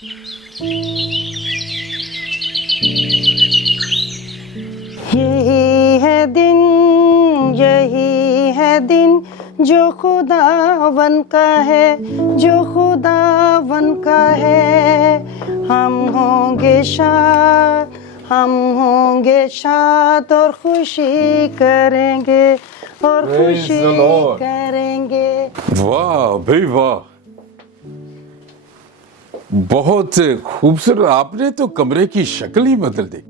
यही है दिन, यही है दिन जो खुदावन का है, जो खुदावन का है। हम होंगे शाद, हम होंगे शाद और खुशी करेंगे, और Praise खुशी the Lord. करेंगे। वाह भाई वाह, बहुत खूबसूरत। आपने तो कमरे की शक्ल ही बदल दी।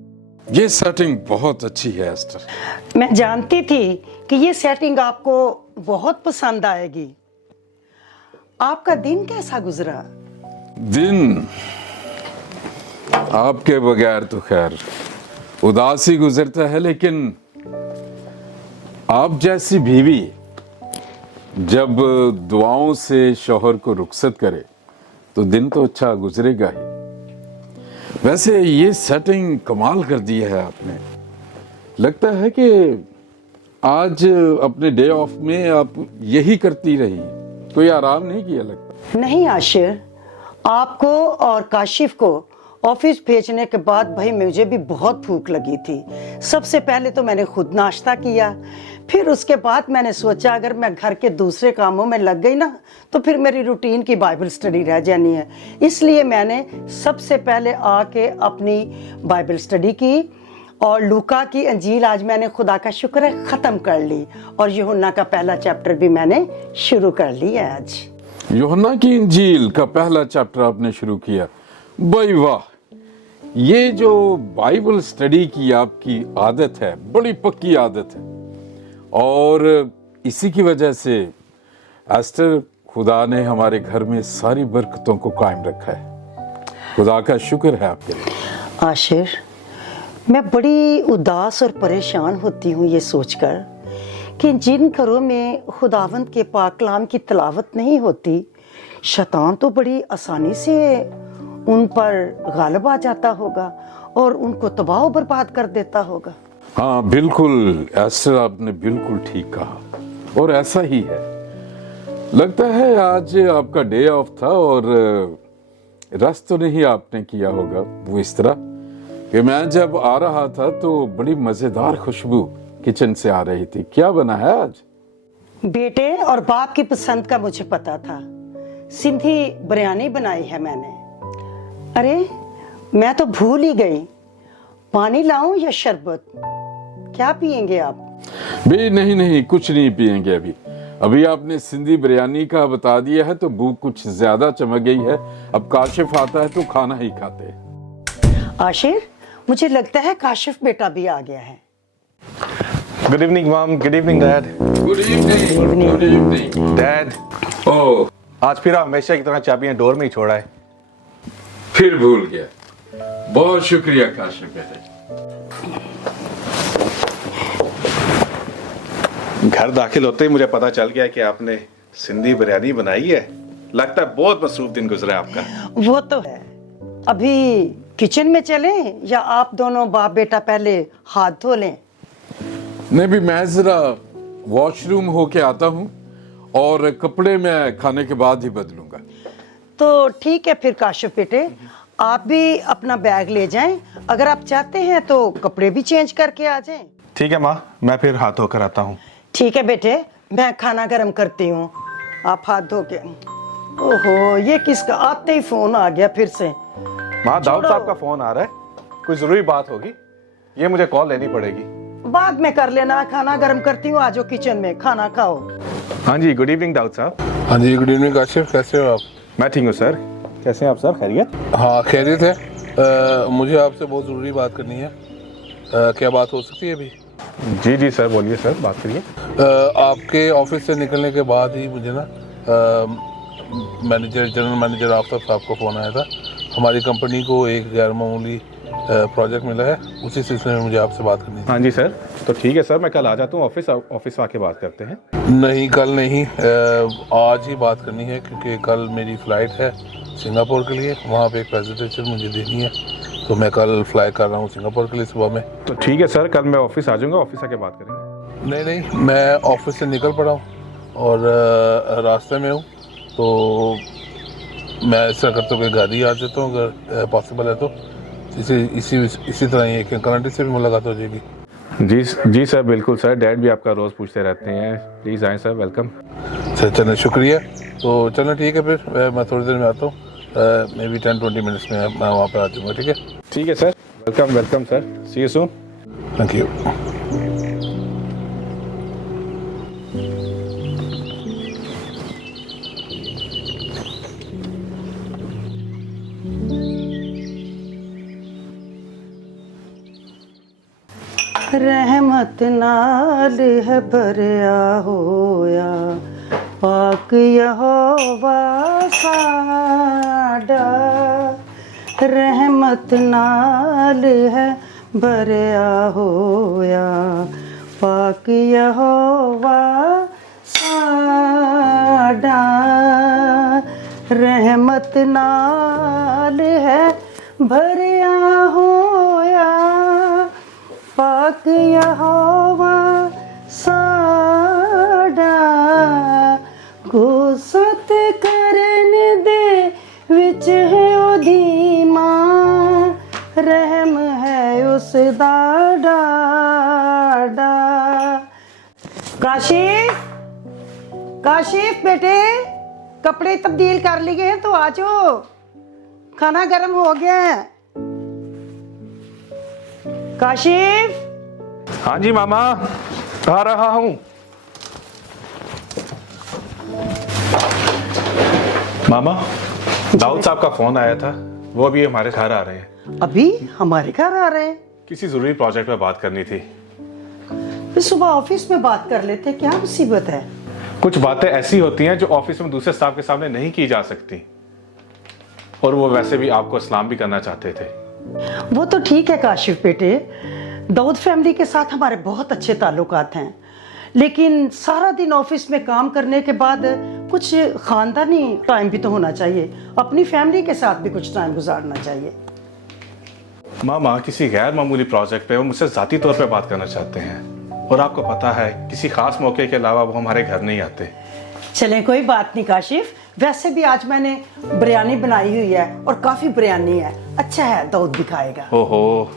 ये सेटिंग बहुत अच्छी है एस्टर। मैं जानती थी कि ये सेटिंग आपको बहुत पसंद आएगी। आपका दिन कैसा गुजरा? दिन आपके बगैर तो खैर उदास ही गुजरता है, लेकिन आप जैसी बीवी जब दुआओं से शौहर को रुखसत करे तो दिन तो अच्छा गुजरेगा ही। वैसे ये सेटिंग कमाल कर दी है आपने। लगता है कि आज अपने डे ऑफ में आप यही करती रही, कोई आराम नहीं किया लगता। नहीं आशिर, आपको और काशिफ को ऑफिस भेजने के बाद भाई मुझे भी बहुत भूख लगी थी। सबसे पहले तो मैंने खुद नाश्ता किया, फिर उसके बाद मैंने सोचा अगर मैं घर के दूसरे कामों में लग गई ना तो फिर मेरी रूटीन की बाइबल स्टडी रह जानी है। इसलिए मैंने सबसे पहले आके अपनी बाइबल स्टडी की और लूका की अंजील आज मैंने खुदा का शुक्र है ख़त्म कर ली, और यूहन्ना का पहला चैप्टर भी मैंने शुरू कर लिया आज। यूहन्ना की इंजील का पहला चैप्टर आपने शुरू किया, भाई वाह। ये जो बाइबल स्टडी की आपकी आदत है, बड़ी पक्की आदत है, और इसी की वजह से एस्टर खुदा ने हमारे घर में सारी बरकतों को कायम रखा है। खुदा का शुक्र है आपके लिए। आशिर, मैं बड़ी उदास और परेशान होती हूँ ये सोचकर कि जिन घरों में खुदावंद के पाक कलाम की तिलावत नहीं होती, शैतान तो बड़ी आसानी से उन पर गालिब आ जाता होगा और उनको तबाह बर्बाद कर देता होगा। हाँ बिल्कुल एस्टर, आपने बिल्कुल ठीक कहा, और ऐसा ही है। लगता है आज आपका डे ऑफ था और रेस्ट तो नहीं आपने किया होगा। वो इस तरह कि मैं जब आ रहा था तो बड़ी मजेदार खुशबू किचन से आ रही थी। क्या बना है आज? बेटे और बाप की पसंद का मुझे पता था, सिंधी बिरयानी बनाई है मैंने। अरे मैं तो भूल ही गई, पानी लाऊं या शरबत? क्या पियेंगे आप? भी नहीं नहीं, कुछ नहीं पियेंगे अभी। अभी आपने सिंधी बिरयानी का बता दिया है तो भूख कुछ ज्यादा चमक गई है। अब काशिफ आता है तो खाना ही खाते हैं। आशिर, मुझे लगता है काशिफ बेटा भी आ गया है। Good evening mom, good evening dad. Good evening. Good evening dad, oh, आज फिर हमेशा की तरह चाबियां डोर में ही छोड़ा है। फिर भूल गया। बहुत शुक्रिया काशिफ बेटे। घर दाखिल होते ही मुझे पता चल गया कि आपने सिंधी बिरयानी बनाई है। लगता है बहुत मसरूफ दिन गुजरा है आपका। वो तो है। अभी किचन में चले या आप दोनों बाप बेटा पहले हाथ धो लें? नहीं भी, मैं जरा वॉशरूम होके आता हूँ और कपड़े मैं खाने के बाद ही बदलूंगा। तो ठीक है फिर काशिफ बेटे, आप भी अपना बैग ले जाएं। अगर आप चाहते हैं तो कपड़े भी चेंज करके आ जाएं। ठीक है माँ, मैं फिर हाथ धोकर आता हूँ। ठीक है बेटे, मैं खाना गर्म करती हूँ, आप हाथ धो के। ओहो, ये किसका? आते ही फोन आ गया फिर से। माँ, दाऊद साहब का फोन आ रहा है, कोई जरूरी बात होगी, ये मुझे कॉल लेनी पड़ेगी। बाद में कर लेना, खाना गर्म करती हूँ, आ जाओ किचन में, खाना खाओ। हाँ जी, गुड इवनिंग दाऊद साहब। हाँ जी, गुड इवनिंग काशिफ, कैसे हो आप? मैं ठीक हूँ सर, कैसे हैं आप सर? खैरियत? हाँ खैरियत है। मुझे आपसे बहुत ज़रूरी बात करनी है। क्या बात हो सकती है अभी? जी जी सर, बोलिए सर, बात करिए। आपके ऑफिस से निकलने के बाद ही मुझे ना जनरल मैनेजर आफ्ताब साहब को फ़ोन आया था। हमारी कंपनी को एक गैर मामूली प्रोजेक्ट मिला है, उसी सिलसिले में मुझे आपसे बात करनी थी। हाँ जी सर, तो ठीक है सर, मैं कल आ जाता हूँ ऑफिस आके बात करते हैं। नहीं कल नहीं, आज ही बात करनी है, क्योंकि कल मेरी फ़्लाइट है सिंगापुर के लिए। वहाँ पे एक प्रेजेंटेशन मुझे देनी है, तो मैं कल फ्लाई कर रहा हूँ सिंगापुर के लिए सुबह में। तो ठीक है सर, कल मैं ऑफिस आ जाऊँगा, ऑफिस आके बात करेंगे। नहीं, मैं ऑफिस से निकल पड़ा हूँ और रास्ते में हूँ, तो मैं ऐसा करता हूँ कि घर ही आ जाता हूँ अगर पॉसिबल है तो। इसी तरह ही एक अंकल आंटी से भी मुलाकात हो जाएगी। जी जी सर, बिल्कुल सर, डैड भी आपका रोज़ पूछते रहते हैं। प्लीज़ आएँ सर, वेलकम। सर चलें, शुक्रिया। तो चलें ठीक है, फिर मैं थोड़ी देर में आता हूँ, मे बी 10-20 मिनट्स में मैं वहाँ पर आ जाऊँगा। ठीक है? ठीक है sir, welcome welcome sir, see you soon. Thank you. रहमत नाल है भरिया होया पाक यहोवा साडा, रहमत नाल है भरिया होया पाक यहोवा साडा, रहमत नाल है भरिया होया पाक यहोवा साडा, गुसत करन दे विच है ओदी मां, रहम है उस डाडा। काशिफ, काशिफ बेटे, कपड़े तब्दील कर लिए हैं तो आ जाओ, खाना गर्म हो गया है। काशिफ। हाँ जी मामा, आ रहा हूँ। मामा, दाऊद साहब का फोन आया था, वो अभी हमारे घर आ रहे हैं। अभी हमारे घर आ रहे हैं? किसी जरूरी प्रोजेक्ट पे बात करनी थी। फिर सुबह ऑफिस में बात कर लेते, क्या मुसीबत है? कुछ बातें ऐसी होती हैं जो ऑफिस में दूसरे स्टाफ के सामने नहीं की जा सकती, और वो वैसे भी आपको सलाम भी करना चाहते थे। वो तो ठीक है काशिफ बेटे, दाऊद फैमिली के साथ हमारे बहुत अच्छे ताल्लुकात हैं, लेकिन सारा दिन ऑफिस में काम करने के बाद कुछ खानदानी टाइम भी तो होना चाहिए, अपनी फैमिली के साथ भी कुछ टाइम गुजारना चाहिए। मामा, किसी गैर मामूली प्रोजेक्ट पे वो मुझसे जाती तौर पे बात करना चाहते हैं, और आपको पता है किसी खास मौके के अलावा वो हमारे घर नहीं आते। चलें, कोई बात नहीं काशिफ, वैसे भी आज मैंने बिरयानी बनाई हुई है और काफी बिरयानी है, अच्छा है, दाऊद भी खाएगा। ओहो,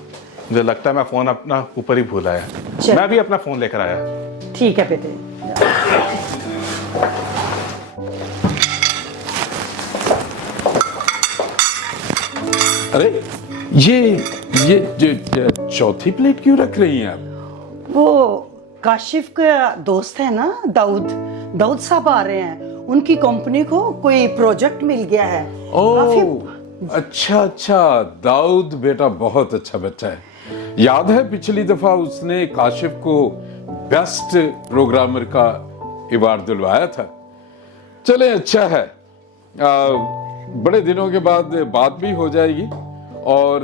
मुझे लगता है मैं फोन अपना ऊपर ही भूल आया। चल। मैं भी अपना फोन लेकर आया। ठीक है बेटे। अरे ये चौथी प्लेट क्यों रख रही हैं आप? वो काशिफ का दोस्त है ना दाऊद, दाऊद साहब आ रहे हैं, उनकी कंपनी को कोई प्रोजेक्ट मिल गया है। ओह, अच्छा, दाऊद बेटा बहुत अच्छा बच्चा है। याद है पिछली दफा उसने काशिफ को बेस्ट प्रोग्रामर का अवार्ड दिलवाया था। चले, अच्छा है, बड़े दिनों के बाद बात भी हो जाएगी और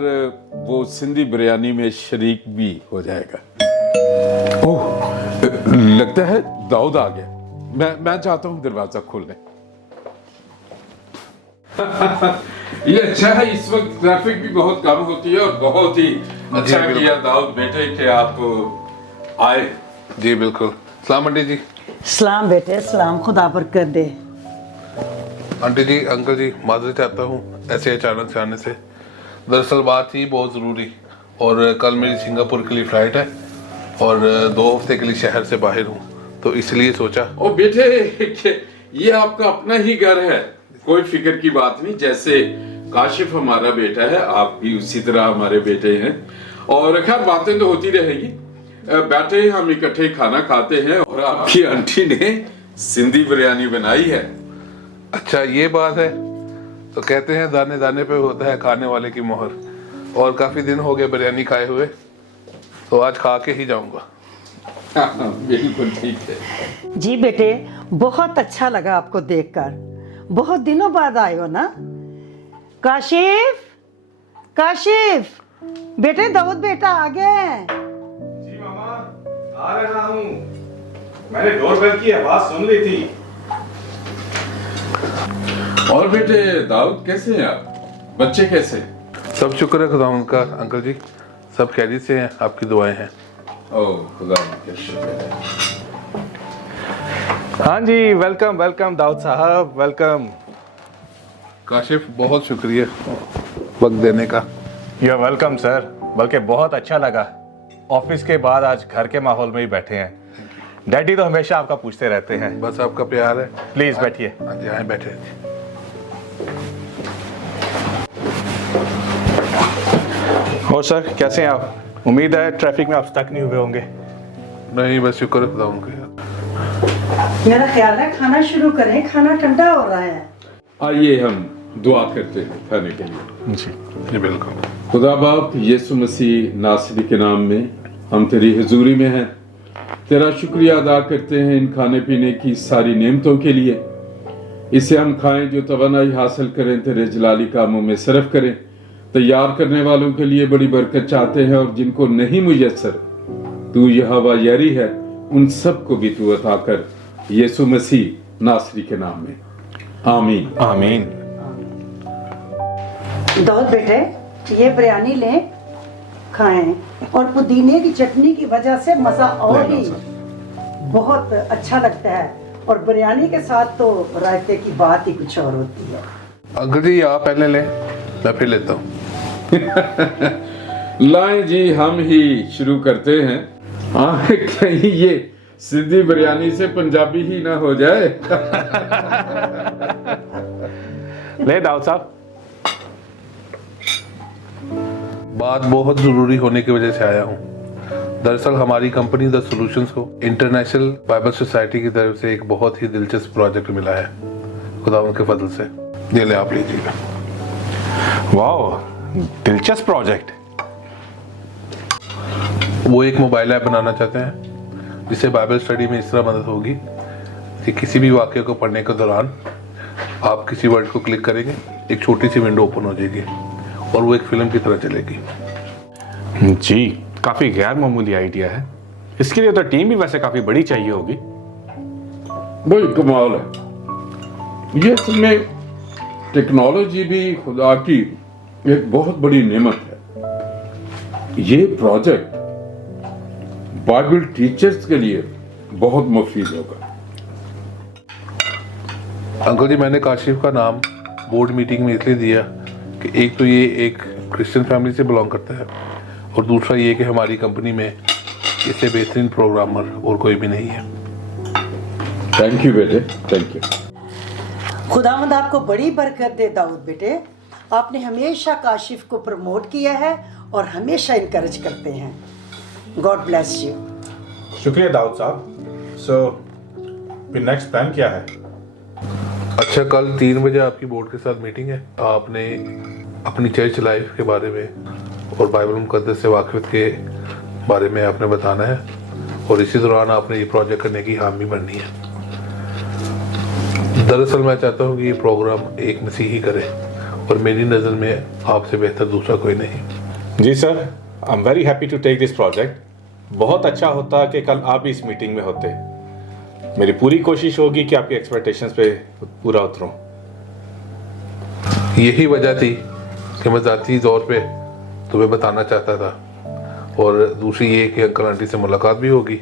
वो सिंधी बिरयानी में शरीक भी हो जाएगा। ओह, लगता है दाऊद आ गया। मैं चाहता हूँ दरवाजा खोलने। ये अच्छा है, इस वक्त ट्रैफिक भी बहुत कम होती है और बहुत ही अच्छा किया दाऊद बेटे कि आप आए। जी बिल्कुल। सलाम आंटी जी। सलाम बेटे, सलाम, खुदा बरकत दे। आंटी जी, अंकल जी, माजूद चाहता हूँ ऐसे अचानक से आने से। दरअसल बात थी बहुत ज़रूरी, और कल मेरी सिंगापुर के लिए फ़्लाइट है और 2 हफ्ते के लिए शहर से बाहर हूँ, तो इसलिए सोचा। ओ बेटे, ये आपका अपना ही घर है, कोई फिक्र की बात नहीं। जैसे काशिफ हमारा बेटा है, आप भी उसी तरह हमारे बेटे हैं, और खैर बातें तो होती रहेगी। बैठे हम इकट्ठे खाना खाते हैं, और आपकी आंटी ने सिंधी बिरयानी बनाई है। अच्छा, ये बात है। तो कहते हैं दाने दाने पे होता है खाने वाले की मोहर, और काफ़ी दिन हो गए बिरयानी खाए हुए, तो आज खा के ही जाऊँगा। बिल्कुल ठीक है जी बेटे, बहुत अच्छा लगा आपको देखकर, बहुत दिनों बाद आए हो ना। काशिफ, काशिफ बेटे, दाऊद बेटा आ गए। जी मामा, आ रहा हूँ। मैंने डोरबेल की आवाज सुन ली थी। और बेटे दाऊद कैसे हैं आप? बच्चे कैसे? सब शुक्र है खुदा का अंकल जी, सब खैरियत से हैं, आपकी दुआएं हैं। ओह खुदा का शुक्र है। हाँ जी, वेलकम वेलकम दाऊद साहब, वेलकम। काशिफ बहुत शुक्रिया वक्त देने का। यू आर वेलकम सर, बल्कि बहुत अच्छा लगा। ऑफिस के बाद आज घर के माहौल में ही बैठे हैं। डैडी तो हमेशा आपका पूछते रहते हैं। बस आपका प्यार है। प्लीज बैठिए। हाँ जी, आए बैठे। और सर कैसे हैं आप? उम्मीद है ट्रैफिक में आप स्टक नहीं हुए होंगे। नहीं, बस शुक्र है खुदा उनका। मेरा ख्याल है खाना शुरू करें, खाना ठंडा हो रहा है। आइए हम दुआ करते हैं खाने के लिए। जी जी बिल्कुल। खुदा बाप यीशु मसीह नासरी के नाम में हम तेरी हुजूरी में हैं। तेरा शुक्रिया अदा करते हैं इन खाने पीने की सारी नेमतों के लिए। इसे हम खाएं जो तवानाई हासिल करें, तेरे जलाली कामों में सरफ करें। तैयार करने वालों के लिए बड़ी बरकत चाहते हैं, और जिनको नहीं मुयस्सर तू यहोवा यारी है, उन सब को भी तू अता कर, यीशु मसीह नासरी के नाम में, आमीन। आमीन। दाऊद बेटे, ये बिरयानी लें, खाएं, और पुदीने की चटनी की वजह से मजा और ही बहुत अच्छा लगता है। और बिरयानी के साथ तो रायते की बात ही कुछ और होती है। अंकल जी आप पहले लें, मैं फिर लेता हूँ। लाएं जी, हम ही शुरू करते हैं। कहीं ये सिंधी बिरयानी से पंजाबी ही ना हो जाए। ले दाऊद साहब। बात बहुत ज़रूरी होने की वजह से आया हूँ। दरअसल हमारी कंपनी द सॉल्यूशंस को इंटरनेशनल बाइबल सोसाइटी की तरफ से एक बहुत ही दिलचस्प प्रोजेक्ट मिला है, खुदा उनके फजल से। ये ले, आप लीजिएगा। वाह, दिलचस्प प्रोजेक्ट। वो एक मोबाइल ऐप बनाना चाहते हैं जिससे बाइबल स्टडी में इस तरह मदद होगी कि किसी भी वाक्य को पढ़ने के दौरान आप किसी वर्ड को क्लिक करेंगे, एक छोटी सी विंडो ओपन हो जाएगी और वो एक फिल्म की तरह चलेगी। जी, काफी गैर मामूली आइडिया है। इसके लिए तो टीम भी वैसे काफी बड़ी चाहिए होगी। बड़ी कमाल है। ये इसमें टेक्नोलॉजी भी खुदा की एक बहुत बड़ी नेमत है। ये प्रोजेक्ट बाइबल टीचर्स के लिए बहुत मुफीद होगा। अंकल जी, मैंने काशिफ का नाम बोर्ड मीटिंग में इसलिए दिया कि एक तो ये एक क्रिश्चियन फैमिली से बिलोंग करता है, और दूसरा ये कि हमारी कंपनी में इससे बेहतरीन प्रोग्रामर और कोई भी नहीं है। थैंक यू बेटे, थैंक यू। खुदावंद आपको बड़ी बरकत दे दाऊद बेटे। आपने हमेशा काशिफ को प्रमोट किया है और हमेशा इनकरेज करते हैं। God bless you. शुक्रिया दाऊद साहब। सो फिर नेक्स्ट प्लान क्या है? अच्छा, कल 3 बजे आपकी बोर्ड के साथ मीटिंग है। आपने अपनी चर्च लाइफ के बारे में और बाइबल मुकद्दस से वाकिफ़ के बारे में आपने बताना है, और इसी दौरान आपने ये प्रोजेक्ट करने की हामी भरनी है। दरअसल मैं चाहता हूँ कि ये प्रोग्राम एक मसीही करे, और मेरी नज़र में आपसे बेहतर दूसरा कोई नहीं। जी sir, I am very happy to take this project. बहुत अच्छा होता कि कल आप भी इस मीटिंग में होते। मेरी पूरी कोशिश होगी कि आपकी एक्सपेक्टेशंस पे पूरा उतरूं। यही वजह थी कि मैं ज़ाती तौर पे तुम्हें बताना चाहता था, और दूसरी ये कि अंकल आंटी से मुलाकात भी होगी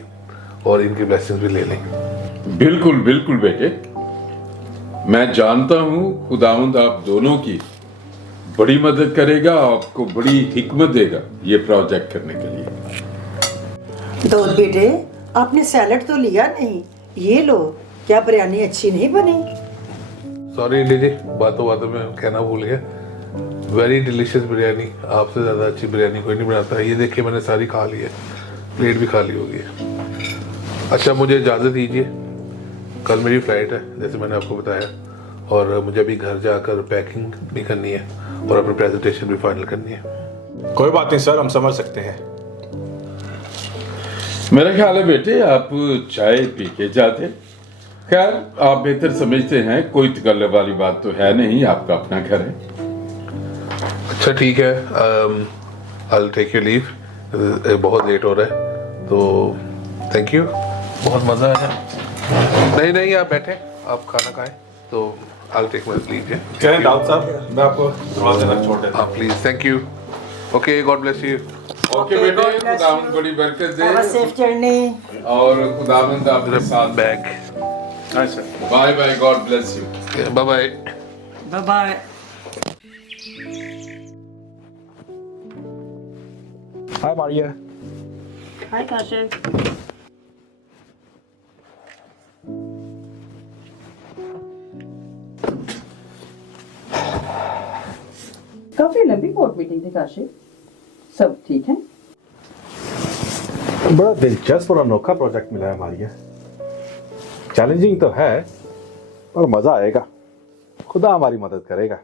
और इनकी ब्लेसिंग्स भी ले लेंगे। बिल्कुल बिल्कुल बेटे, मैं जानता हूँ खुदावंद आप दोनों की बड़ी मदद करेगा, आपको बड़ी हिकमत देगा ये प्रोजेक्ट करने के लिए। दाऊद बेटे, आपने सैलड तो लिया नहीं, ये लो। क्या बिरयानी अच्छी नहीं बनी? सॉरी लीजिए, बातों बातों में कहना भूल गया। Very delicious biryani. आपसे ज़्यादा अच्छी बिरयानी कोई नहीं बनाता। ये देखिए, मैंने सारी खा ली है, प्लेट भी खाली होगी। अच्छा, मुझे इजाज़त दीजिए। कल मेरी फ़्लाइट है, जैसे मैंने आपको बताया, और मुझे अभी घर जाकर पैकिंग भी करनी है और अपनी प्रेजेंटेशन भी फाइनल करनी है। कोई बात नहीं सर, हम समझ सकते हैं। मेरा ख्याल है बेटे आप चाय पी के जाते। खैर, आप बेहतर समझते हैं, कोई तकल्लुफ़ वाली बात तो है नहीं, आपका अपना घर है। अच्छा ठीक है, I will take your leave. बहुत लेट हो रहा है, तो थैंक यू, बहुत मज़ा आया। नहीं, आप बैठे, आप खाना खाएं, तो I will take my leave. चलें दाऊद साहब, मैं आपको दरवाजे तक छोड़ देता हूं। Please, thank you. Okay, God bless you. Okay बेटे, खुदावंद बड़ी बरकत दे, सेफ जर्नी। और खुदावंद आपके साथ। बैग। हां sir, bye bye, God bless you. Bye bye. Bye bye. Hi Maria. Hi Kashif. काफी लंबी बोर्ड मीटिंग थी काशिफ, सब ठीक है? बड़ा दिलचस्प और अनोखा प्रोजेक्ट मिला है मारिया। चैलेंजिंग तो है पर मजा आएगा। खुदा हमारी मदद करेगा।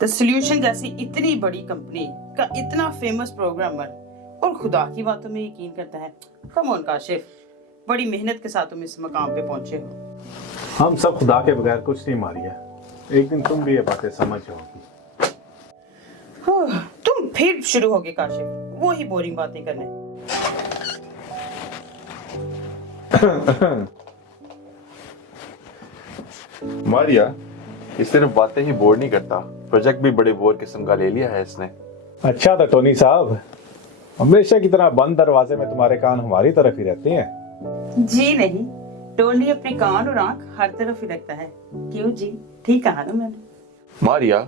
द सॉल्यूशन जैसी इतनी बड़ी कंपनी का इतना फेमस प्रोग्रामर और खुदा की बातों में यकीन करता है। कम ऑन काशिफ, बड़ी मेहनत के साथ तुम इस मकाम पे पहुंचे हो। हम सब खुदा के बगैर कुछ नहीं मारिया। एक दिन तुम भी ये बातें समझ जाओगी। तुम फिर शुरू हो गए काशिफ, वो ही बोरिंग बातें करने। मारिया, इस सिर्फ बातें ही बोर नहीं करता, प्रोजेक्ट भी बड़े बोर किस्म का ले लिया है इसने। अच्छा था टोनी साहब, हमेशा की तरह बंद दरवाजे में तुम्हारे कान हमारी तरफ ही रहते हैं। जी नहीं, टोनी अपनी कान और आंख हर तरफ ही रखता है। क्यों जी, ठीक कहा ना मैंने? मारिया,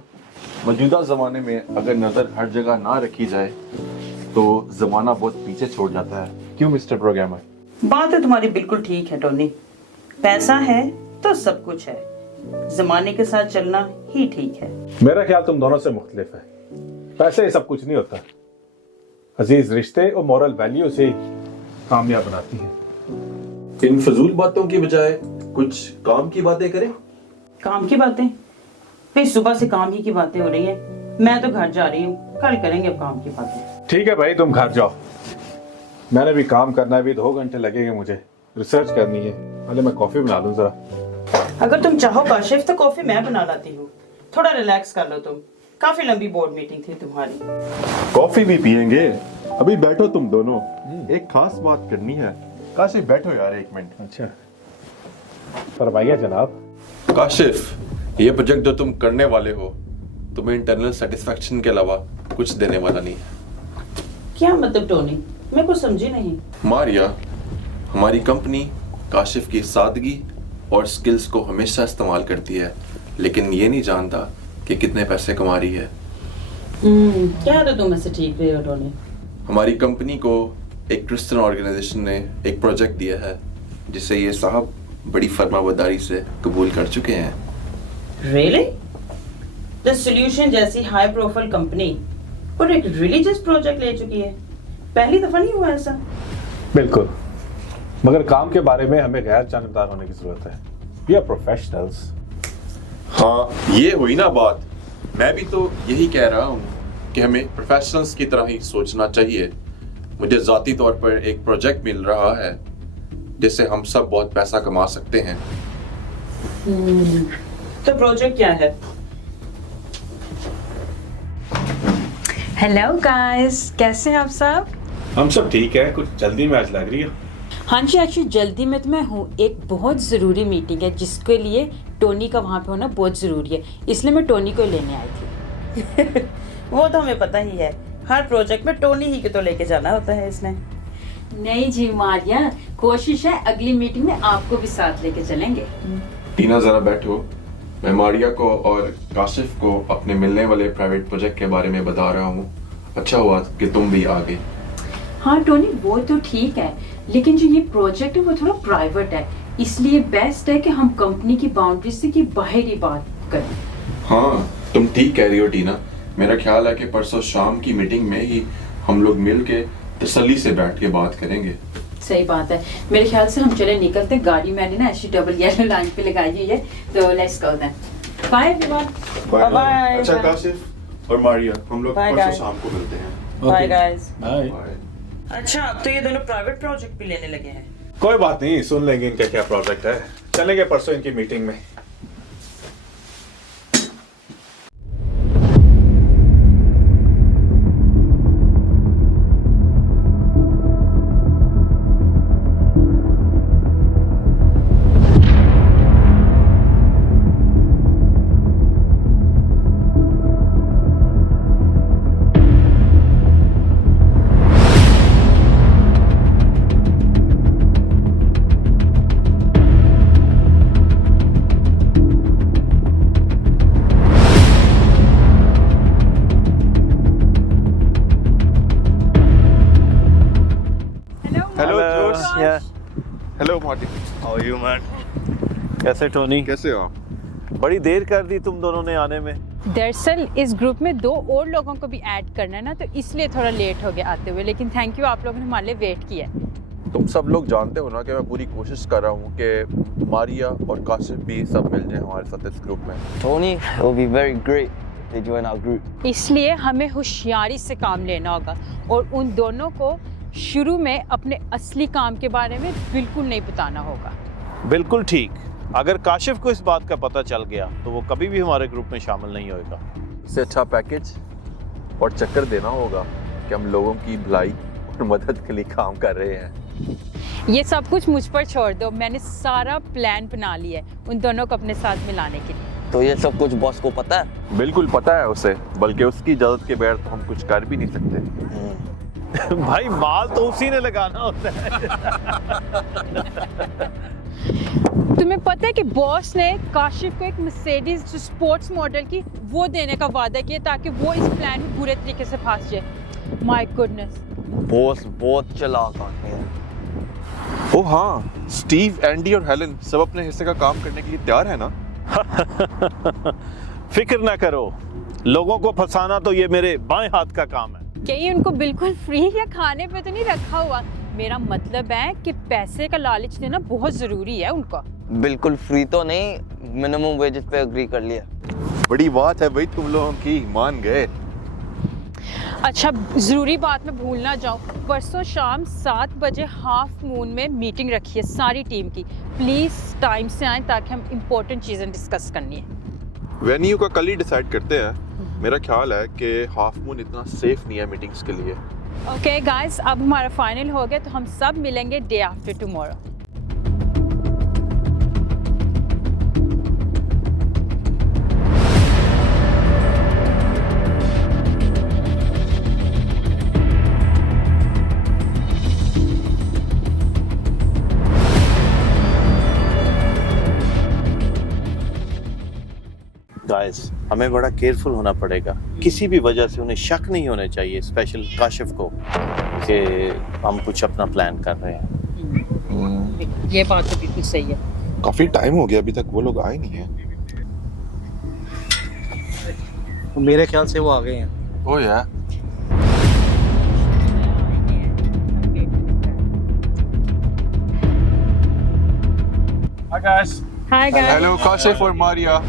मौजूदा जमाने में अगर नजर हर जगह ना रखी जाए तो जमाना बहुत पीछे छोड़ जाता है। क्यों मिस्टर प्रोग्रामर? बात तो तुम्हारी बिल्कुल ठीक है टोनी। पैसा है तो सब कुछ है, जमाने के साथ चलना ही ठीक है। मेरा ख्याल तुम दोनों से मुख्तलिफ है। पैसे ही सब कुछ नहीं होता, अजीज रिश्ते और मॉरल वैल्यू से कामयाब बनाती है। इन फजूल बातों की बजाय कुछ काम की बातें करें। काम की बातें? फिर सुबह से काम ही की बातें हो रही है। मैं तो घर जा रही हूँ, कल करेंगे अब काम की बातें। ठीक है भाई, तुम घर जाओ। मैंने भी काम करना है, भी 2 घंटे लगेंगे मुझे। रिसर्च करनी है। पहले मैं कॉफी बना लूं जरा। अगर तुम चाहो काशिफ तो कॉफी मैं बना लाती हूँ। थोड़ा रिलैक्स कर लो तुम। काफी लंबी बोर्ड मीटिंग थी तुम्हारी। कॉफी भी पियेंगे? अभी बैठो तुम दोनों, एक खास बात करनी है। काशिफ बैठो यार 1 मिनट। अच्छा, फरमाइए जनाब। काशिफ, ये प्रोजेक्ट जो तुम करने वाले हो तुम्हें इंटरनल सेटिस्फैक्शन के अलावा कुछ देने वाला नहीं है। क्या मतलब टोनी? मैं कुछ समझी नहीं। मारिया, हमारी कंपनी काशिफ की सादगी और स्किल्स को हमेशा इस्तेमाल करती है, लेकिन ये नहीं जानता कि कितने पैसे कमा रही है। क्या तो तुम ऐसे ठीक रहे हो टोनी। हमारी कंपनी को एक क्रिश्चियन ऑर्गेनाइजेशन ने एक प्रोजेक्ट दिया है जिसे ये साहब बड़ी फरमाबरदारी से कबूल कर चुके हैं। रियली? द सॉल्यूशन जैसी हाई प्रोफाइल कंपनी और एक रिलीजियस प्रोजेक्ट ले चुकी है। पहली दफा नहीं हुआ ऐसा। बिल्कुल, मगर काम के बारे में हमें गैर जानबदार होने की जरूरत है। We are professionals. हाँ, ये हुई ना बात। मैं भी तो यही कह रहा हूँ कि हमें प्रोफेशनल्स की तरह ही सोचना चाहिए। मुझे जाती तौर पर एक प्रोजेक्ट मिल रहा है जिससे हम सब बहुत पैसा कमा सकते हैं। तो प्रोजेक्ट क्या है? हेलो गाइस, कैसे हैं आप सब? हम सब ठीक है, कुछ जल्दी में आज लग रही है। हाँ जी, एक्चुअली जल्दी में तो मैं हूँ। एक बहुत ज़रूरी मीटिंग है जिसके लिए टोनी का वहाँ पे होना बहुत ज़रूरी है, इसलिए मैं टोनी को लेने आई थी। वो तो हमें पता ही है, हर प्रोजेक्ट में टोनी ही को तो लेके जाना होता है इसने। नहीं जी मारिया, कोशिश है अगली मीटिंग में आपको भी साथ लेके चलेंगे। टीना जरा बैठो, मैं मारिया को और काशिफ को अपने मिलने वाले प्राइवेट प्रोजेक्ट के बारे में बता रहा हूँ। अच्छा हुआ कि तुम भी आ गई। हाँ टोनी, वो तो ठीक है, लेकिन जो ये प्रोजेक्ट है वो थोड़ा प्राइवेट है, इसलिए बेस्ट है कि हम कंपनी की बाउंड्री से की बाहर ही बात करें। हाँ, तुम ठीक कह रही हो टीना। मेरा ख्याल है कि परसों शाम की मीटिंग में ही हम लोग मिल के तसल्ली से बैठ के बात करेंगे। सही बात है, मेरे ख्याल से हम चले निकलते। गाड़ी मैंने ना ऐसी डबल येलो लाइन पे लगाई हुई है, तो let's go then. Bye everyone. Bye. अच्छा काशिफ और मारिया, हम लोग Bye, परसों guys. शाम को मिलते हैं। Bye guys. बाय। अच्छा, अब तो ये दोनों प्राइवेट प्रोजेक्ट भी लेने लगे हैं। कोई बात नहीं, सुन लेंगे इनका क्या प्रोजेक्ट है। चलेंगे परसों इनकी मीटिंग में। Yeah. Hello Martin, How are you, man? कैसे टोनी? कैसे हो आप? बड़ी देर कर दी तुम दोनों ने आने में। दरअसल इस ग्रुप में 2 और लोगों को भी ऐड करना है ना, तो इसलिए थोड़ा लेट हो गया आते हुए, लेकिन थैंक यू आप लोगों ने हमारे लिए वेट किया है। तुम सब लोग जानते हो ना कि मैं पूरी कोशिश कर रहा हूँ कि मारिया और काशिफ भी सब मिल जाएं हमारे साथ इस ग्रुप में। Tony, it will be very great if they join our group. इसलिए हमें होशियारी से काम लेना होगा और उन दोनों को शुरू में अपने असली काम के बारे में बिल्कुल नहीं बताना होगा। बिल्कुल ठीक। अगर काशिफ को इस बात का पता चल गया तो वो कभी भी हमारे ग्रुप में शामिल नहीं होगा। इससे अच्छा पैकेज और चक्कर देना होगा कि हम लोगों की भलाई और मदद के लिए काम कर रहे हैं। ये सब कुछ मुझ पर छोड़ दो, मैंने सारा प्लान बना लिया है उन दोनों को अपने साथ मिलाने के लिए। तो ये सब कुछ बॉस को पता है? बिल्कुल पता है उसे, बल्कि उसकी इजाजत के बगैर तो हम कुछ कर भी नहीं सकते। भाई माल तो उसी ने लगाना होता है। तुम्हें पता है कि बॉस ने काशिफ को एक मर्सिडीज जो स्पोर्ट्स मॉडल की वो देने का वादा किया ताकि वो इस प्लान में बुरे तरीके से फंस जाए। माय गुडनेस, बॉस बहुत चालाक आदमी है। ओ हाँ, स्टीव, एंडी और हेलन सब अपने हिस्से का काम करने के लिए तैयार है ना? फिक्र ना करो, लोगों को फंसाना तो ये मेरे बाएं हाथ का काम है। कहीं उनको बिल्कुल फ्री या खाने पे तो नहीं रखा हुआ? मेरा मतलब है कि पैसे का लालच देना बहुत जरूरी है उनको। बिल्कुल फ्री तो नहीं, मिनिमम वेजेस पे एग्री कर लिया। बड़ी बात है भाई, तुम लोगों की मान गए। अच्छा, जरूरी बात मैं भूल ना जाऊं, परसों शाम 7 बजे हाफ मून में मीटिंग रखी है सारी टीम की। प्लीज टाइम से आए ताकि हम इम्पोर्टेंट चीजें डिस्कस करनी है। वेन्यू का कल ही डिसाइड करते हैं। मेरा ख्याल है कि हाफ मून इतना सेफ नहीं है मीटिंग्स के लिए। ओके गाइस, अब हमारा फाइनल हो गया तो हम सब मिलेंगे डे आफ्टर टुमारो। गाइस, हमें बड़ा केयरफुल होना पड़ेगा। किसी भी वजह से उन्हें शक नहीं होना चाहिए, स्पेशल काशिफ को, कि हम कुछ अपना प्लान कर रहे हैं। ये बात तो बिल्कुल सही है। काफी टाइम हो गया, अभी तक वो लोग आए नहीं हैं। मेरे ख्याल से वो आ गए हैं। ओ यार, Hi guys. Hi guys. Hello Kashif और Maria.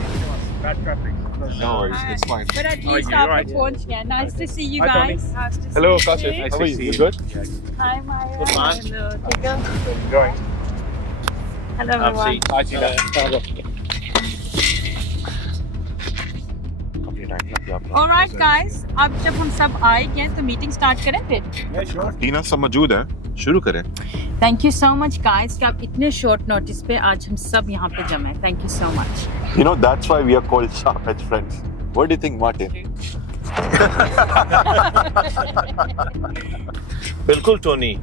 Bad traffic. No worries, it's fine. But at least you're आप right. लोग पहुंच गए। Nice to see you Hi, Tony. guys. Nice to Hello see Kashif, you. how are you? You good? Hi Maya. Good man. Hello. Take care. Going. Hello everyone. Hi Tina. Alright guys, अब जब हम सब आए गए तो meeting start करें फिर। Yeah, sure. टीना सब मौजूद है, शुरू करें। Thank you so much guys कि आप इतने शॉर्ट नोटिस पे आज हम सब यहाँ पे जमे। Thank you so much. You know that's why we are called Sharp Edge Friends. What do you think, Martin? बिल्कुल टोनी,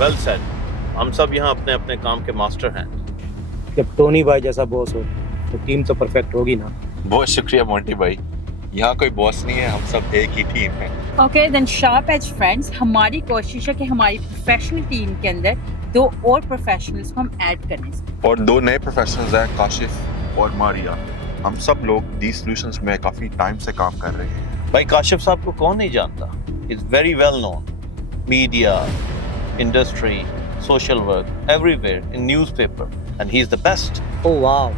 वेल सेड। हम सब यहाँ अपने अपने काम के मास्टर हैं। जब टोनी भाई जैसा बॉस हो तो टीम तो परफेक्ट होगी ना। बहुत शुक्रिया मोंटी भाई, यहाँ कोई बॉस नहीं है, हम सब एक ही टीम है। Okay then sharp edge friends, हमारी कोशिश है कि हमारी प्रोफेशनल टीम के अंदर 2 और प्रोफेशनल्स को हम ऐड करें। और 2 नए प्रोफेशनल्स हैं, काशिफ और मारिया। हम सब लोग दी सॉल्यूशंस में काफी टाइम से काम कर रहे हैं। भाई काशिफ साहब को कौन नहीं जानता? Is very well known, media, industry, social work, everywhere, in newspaper, and he is the best. Oh wow,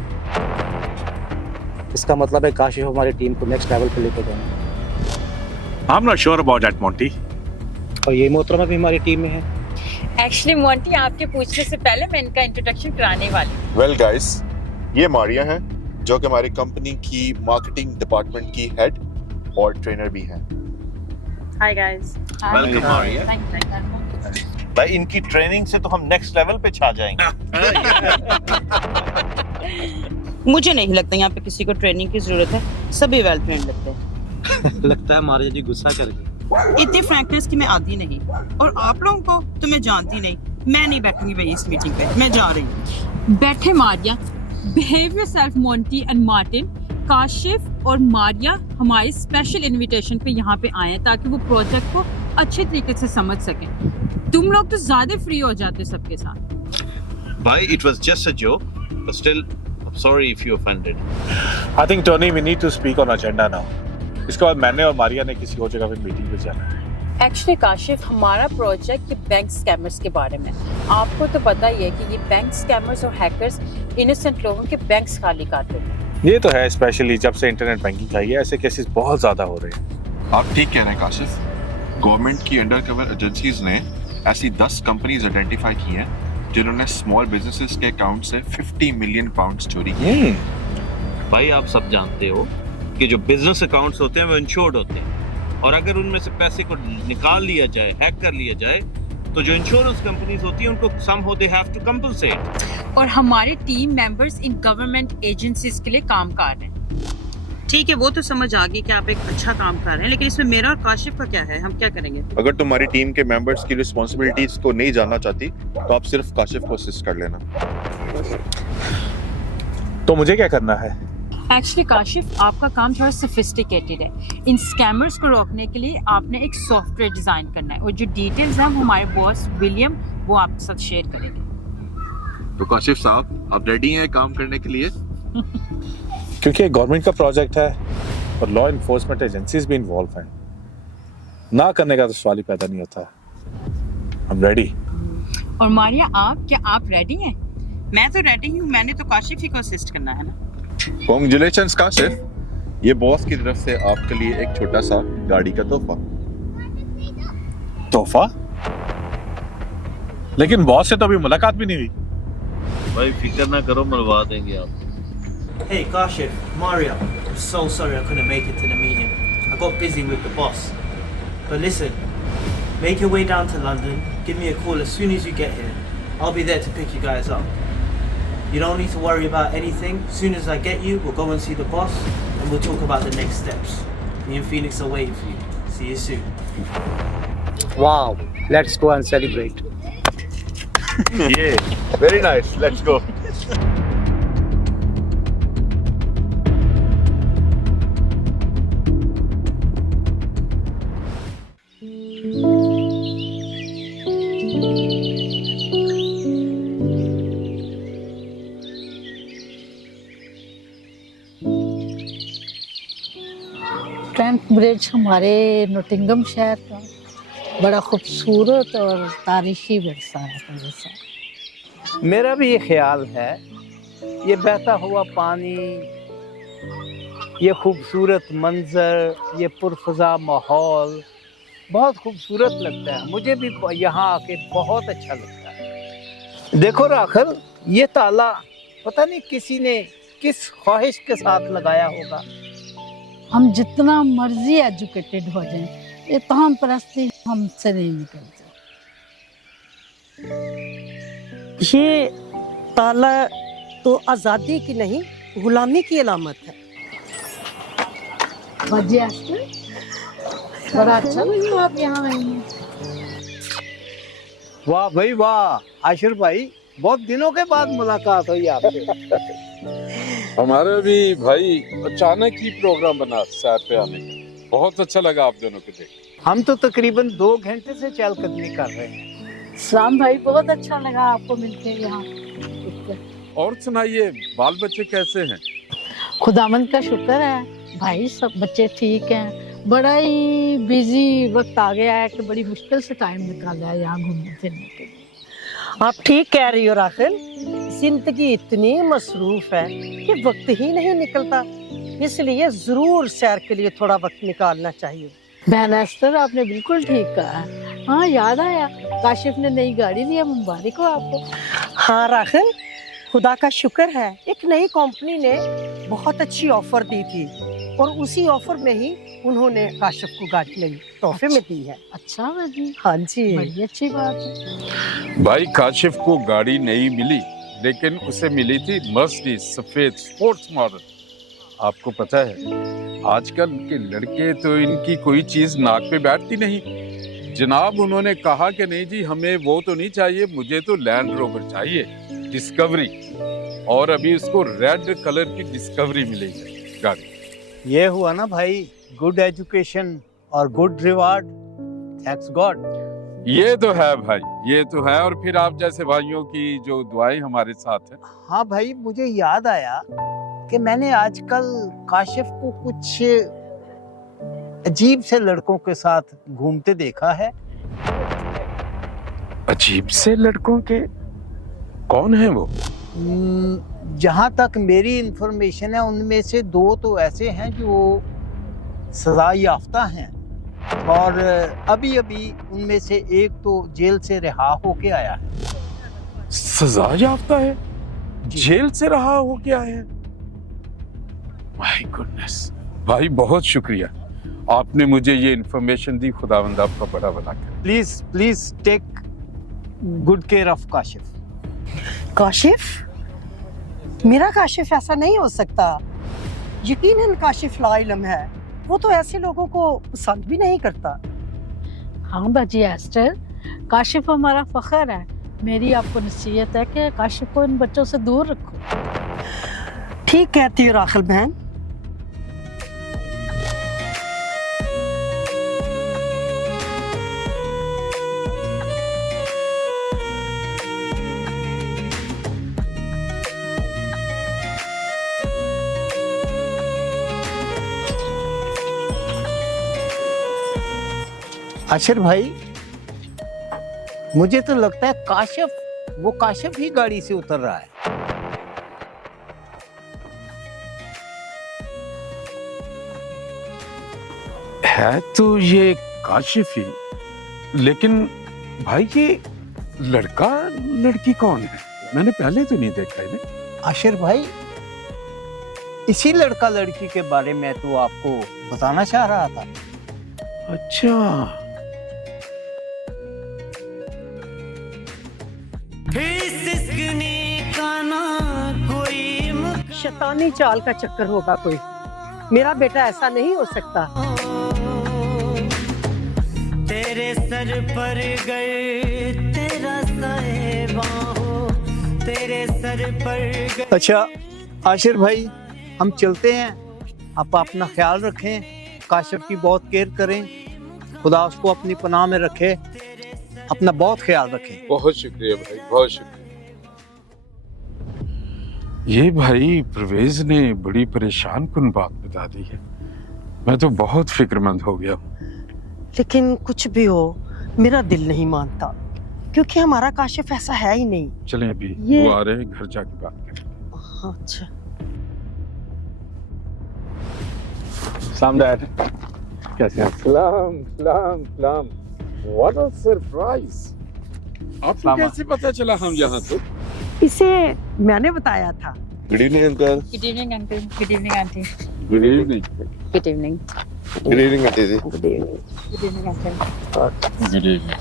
इसका मतलब है काशिफ हमारी टीम को नेक्स्ट लेवल पे लेके जाएंगे। I'm not sure about that, Monty. और ये मोहतरमा भी हमारी टीम में है। एक्चुअली मोंटी, आपके पूछने से पहले मैं इनका इंट्रोडक्शन कराने वाली। वेल गाइस, ये मारिया है जो कि हमारी कंपनी की मार्केटिंग डिपार्टमेंट की हेड और ट्रेनर भी हैं। Hi guys. वेलकम मारिया। भाई इनकी ट्रेनिंग से तो हम नेक्स्ट लेवल पे छा जाएंगे। मुझे नहीं लगता यहाँ पे किसी को ट्रेनिंग की जरूरत है, सभी वेल ट्रेंड लगते हैं। लगता है मारिया जी गुस्सा कर गई। इतने फ्रैंकनेस की मैं आती नहीं, और आप लोगों को तो मैं जानती नहीं। मैं नहीं बैठूंगी भाई इस मीटिंग पे, मैं जा रही हूँ। बैठे Maria. Behave yourself Monty and Martin. Kashif और मारिया हमारे स्पेशल इनविटेशन पे यहाँ पे आए हैं ताकि वो प्रोजेक्ट को अच्छे तरीके से समझ सकें। तुम लोग तो ज्यादा फ्री हो जाते सबके साथ। भाई, it was just a joke, but still, I'm sorry if you offended. I think Tony, we need to speak on agenda now. इसके बाद मैंने और मारिया ने किसी और जगह पे मीटिंग पे जाना है। एक्चुअली काशिफ, हमारा प्रोजेक्ट ये बैंक स्कैमर्स के बारे में। आपको तो पता ही है कि ये बैंक स्कैमर्स और हैकर्स इनोसेंट लोगों के बैंक्स खाली करते हैं। ये तो है, स्पेशली जब से इंटरनेट बैंकिंग आई है, ऐसे केसेस बहुत ज्यादा हो रहे हैं। आप ठीक कह रहे हैं काशिफ। गवर्नमेंट की अंडरकवर एजेंसीज ने ऐसी 10 कंपनीज आइडेंटिफाई की हैं जिन्होंने स्मॉल बिजनेसेस के अकाउंट से 50 मिलियन पाउंड्स चोरी किए। भाई, आप सब जानते हो कि जो बिजनेस अकाउंट्स होते हैं वो इंश्योर्ड होते हैं, और अगर उनमें से पैसे को निकाल लिया जाए, हैक कर लिया जाए, तो जो इंश्योरेंस कंपनीज होती हैं उनको somehow they have to compensate। और हमारे team members in government agencies के लिए काम कर रहे हैं। ठीक है, वो तो समझ आ गई कि आप एक अच्छा काम कर रहे हैं, लेकिन इसमें मेरा और काशिफ का क्या है? हम क्या करेंगे? अगर तुम्हारी टीम के मेंबर्स की रिस्पांसिबिलिटीज को नहीं जानना चाहती तो आप सिर्फ काशिफ को असिस्ट कर लेना। तो मुझे क्या करना है? एक्चुअली काशिफ, आपका काम थोड़ा सोफिस्टिकेटेड है। इन स्कैमर्स को रोकने के लिए आपने एक सॉफ्टवेयर डिजाइन करना है, और जो डिटेल्स हैं वो हमारे बॉस विलियम वो आपके साथ शेयर करेंगे। तो काशिफ साहब, आप रेडी हैं काम करने के लिए? क्योंकि गवर्नमेंट का प्रोजेक्ट है और लॉ इन्फोर्समेंट एजेंसीज भी इन्वॉल्व हैं, ना करने का तो सवाल ही पैदा नहीं होता। I am ready. और मारिया, क्या आप रेडी हैं? मैं तो रेडी हूँ, मैंने तो काशिफ ही को असिस्ट करना है ना। कांग्रेचुलेशंस काशिफ, ये बॉस की तरफ से आपके लिए एक छोटा सा गाड़ी का तोहफा। तोहफा? लेकिन बॉस से तो अभी मुलाकात भी नहीं हुई। भाई फिक्र ना करो, मिलवा देंगे आपको। Hey, Kashif, Maria, I'm so sorry I couldn't make it to the meeting. I got busy with the boss. But listen, make your way down to London, give me a call as soon as you get here. I'll be there to pick you guys up. You don't need to worry about anything. As soon as I get you, we'll go and see the boss and we'll talk about the next steps. Me and Phoenix are waiting for you. See you soon. Wow, let's go and celebrate. Yeah, very nice. Let's go. Trent bridge हमारे Nottingham शहर का बड़ा खूबसूरत और तारीखी विरसा है। मेरा भी ये ख्याल है, ये बहता हुआ पानी, ये खूबसूरत मंजर, ये पुरफजा माहौल बहुत खूबसूरत लगता है। मुझे भी यहाँ आके बहुत अच्छा लगता है। देखो राखल, ये ताला पता नहीं किसी ने किस ख्वाहिश के साथ लगाया होगा। हम जितना मर्जी एजुकेटेड हो जाएं, ये तमाम परस्ती हमसे नहीं निकलती। ये ताला तो आज़ादी की नहीं, गुलामी की अलामत है। बड़ा अच्छा लगा आप यहाँ आई हैं। वाह भाई वाह, आशिर भाई, बहुत दिनों के बाद मुलाकात हुई आपसे। हमारा भी भाई अचानक ही प्रोग्राम बना सैर पे आने का। बहुत अच्छा लगा आप दोनों को देख। हम तो तकरीबन 2 घंटे से चहलकदमी कर रहे हैं। सलाम भाई, बहुत अच्छा लगा आपको मिलके यहाँ। और सुनाइए, बाल बच्चे कैसे हैं? खुदावंद का शुक्र है भाई, सब बच्चे ठीक हैं। बड़ा ही बिजी वक्त आ गया है कि बड़ी मुश्किल से टाइम निकाला है यहाँ घूमने फिरने के लिए। आप ठीक कह रही हो राखिल, जिंदगी इतनी मसरूफ है कि वक्त ही नहीं निकलता, इसलिए जरूर सैर के लिए थोड़ा वक्त निकालना चाहिए। बहन एस्तर, आपने बिल्कुल ठीक कहा है। हाँ, याद आया, काशिफ ने नई गाड़ी दी है, मुबारक हो आपको। हाँ राखिल, खुदा का शुक्र है, एक नई कंपनी ने बहुत अच्छी ऑफर दी थी और उसी ऑफर में ही उन्होंने काशिफ को गाड़ी नई तोहफे में दी है। अच्छा जी। हाँ जी, बड़ी अच्छी बात है। भाई काशिफ को गाड़ी नहीं मिली, लेकिन उसे मिली थी मर्सिडीज सफेद स्पोर्ट्स मॉडल। आपको पता है आजकल के लड़के तो इनकी कोई चीज नाक पे बैठती नहीं। जनाब उन्होंने कहा कि नहीं जी, हमें वो तो नहीं चाहिए, मुझे तो लैंड रोवर चाहिए डिस्कवरी, और अभी उसको रेड कलर की डिस्कवरी मिलेगी गाड़ी। ये हुआ ना भाई, गुड एजुकेशन और गुड रिवार्ड, थैंक्स गॉड। ये तो है भाई, ये तो है। और फिर आप जैसे भाइयों की जो दुआएं हमारे साथ है। हाँ भाई, मुझे याद आया कि मैंने आजकल काशिफ को कुछ अजीब से लड़कों के साथ घूमते देखा है। अजीब से लड़कों के? कौन है वो? जहाँ तक मेरी इंफॉर्मेशन है उनमें से 2 तो ऐसे हैं जो सजा याफ्ता हैं, और अभी अभी उनमें से एक तो जेल से रिहा होके आया है। सजा याफ्ता है? जेल से रहा हो गया है? माय गुडनेस भाई, बहुत शुक्रिया, आपने मुझे ये इंफॉर्मेशन दी। खुदावंद आपका बड़ा भला करे। Please please take good care of Kashif. Kashif? मेरा काशिफ ऐसा नहीं हो सकता। यकीनन काशिफ लाइलम है। वो तो ऐसे लोगों को पसंद भी नहीं करता। हाँ बाजी एस्टर, काशिफ हमारा फख्र है। मेरी आपको नसीहत है कि काशिफ को इन बच्चों से दूर रखो। ठीक कहती हो राखिल बहन। आशिर भाई, मुझे तो लगता है काशिफ ही गाड़ी से उतर रहा है। तो ये काशिफ ही, लेकिन भाई ये लड़का लड़की कौन है? मैंने पहले तो नहीं देखा इन्हें। आशिर भाई, इसी लड़का लड़की के बारे में तो आपको बताना चाह रहा था। अच्छा, शैतानी चाल का चक्कर होगा कोई। मेरा बेटा ऐसा नहीं हो सकता। तेरे सर पर गए तेरा साहिबा हो, तेरे सर पर गए। अच्छा आशिर भाई, हम चलते हैं। आप अपना ख्याल रखें, काशिफ की बहुत केयर करें। खुदा उसको अपनी पनाह में रखे। अपना बहुत ख्याल रखें। बहुत शुक्रिया भाई, बहुत शुक्रिया। ये भाई परवेज ने बड़ी परेशान कुन बात बता दी है। मैं तो बहुत फिक्रमंद हो गया। लेकिन कुछ भी हो, मेरा दिल नहीं मानता, क्योंकि हमारा काशिफ ऐसा है ही नहीं। चलें अभी वो आ रहे हैं, घर जाके बात करें। अच्छा। सलाम डैड, कैसे हैं? सलाम सलाम सलाम। What a surprise! आपको कैसे पता चला हम यहाँ? तो इसे मैंने बताया था। Good evening uncle. Good evening uncle. Good evening aunty. Good evening. Good evening. Good evening aunty ji. Good evening uncle. Good evening.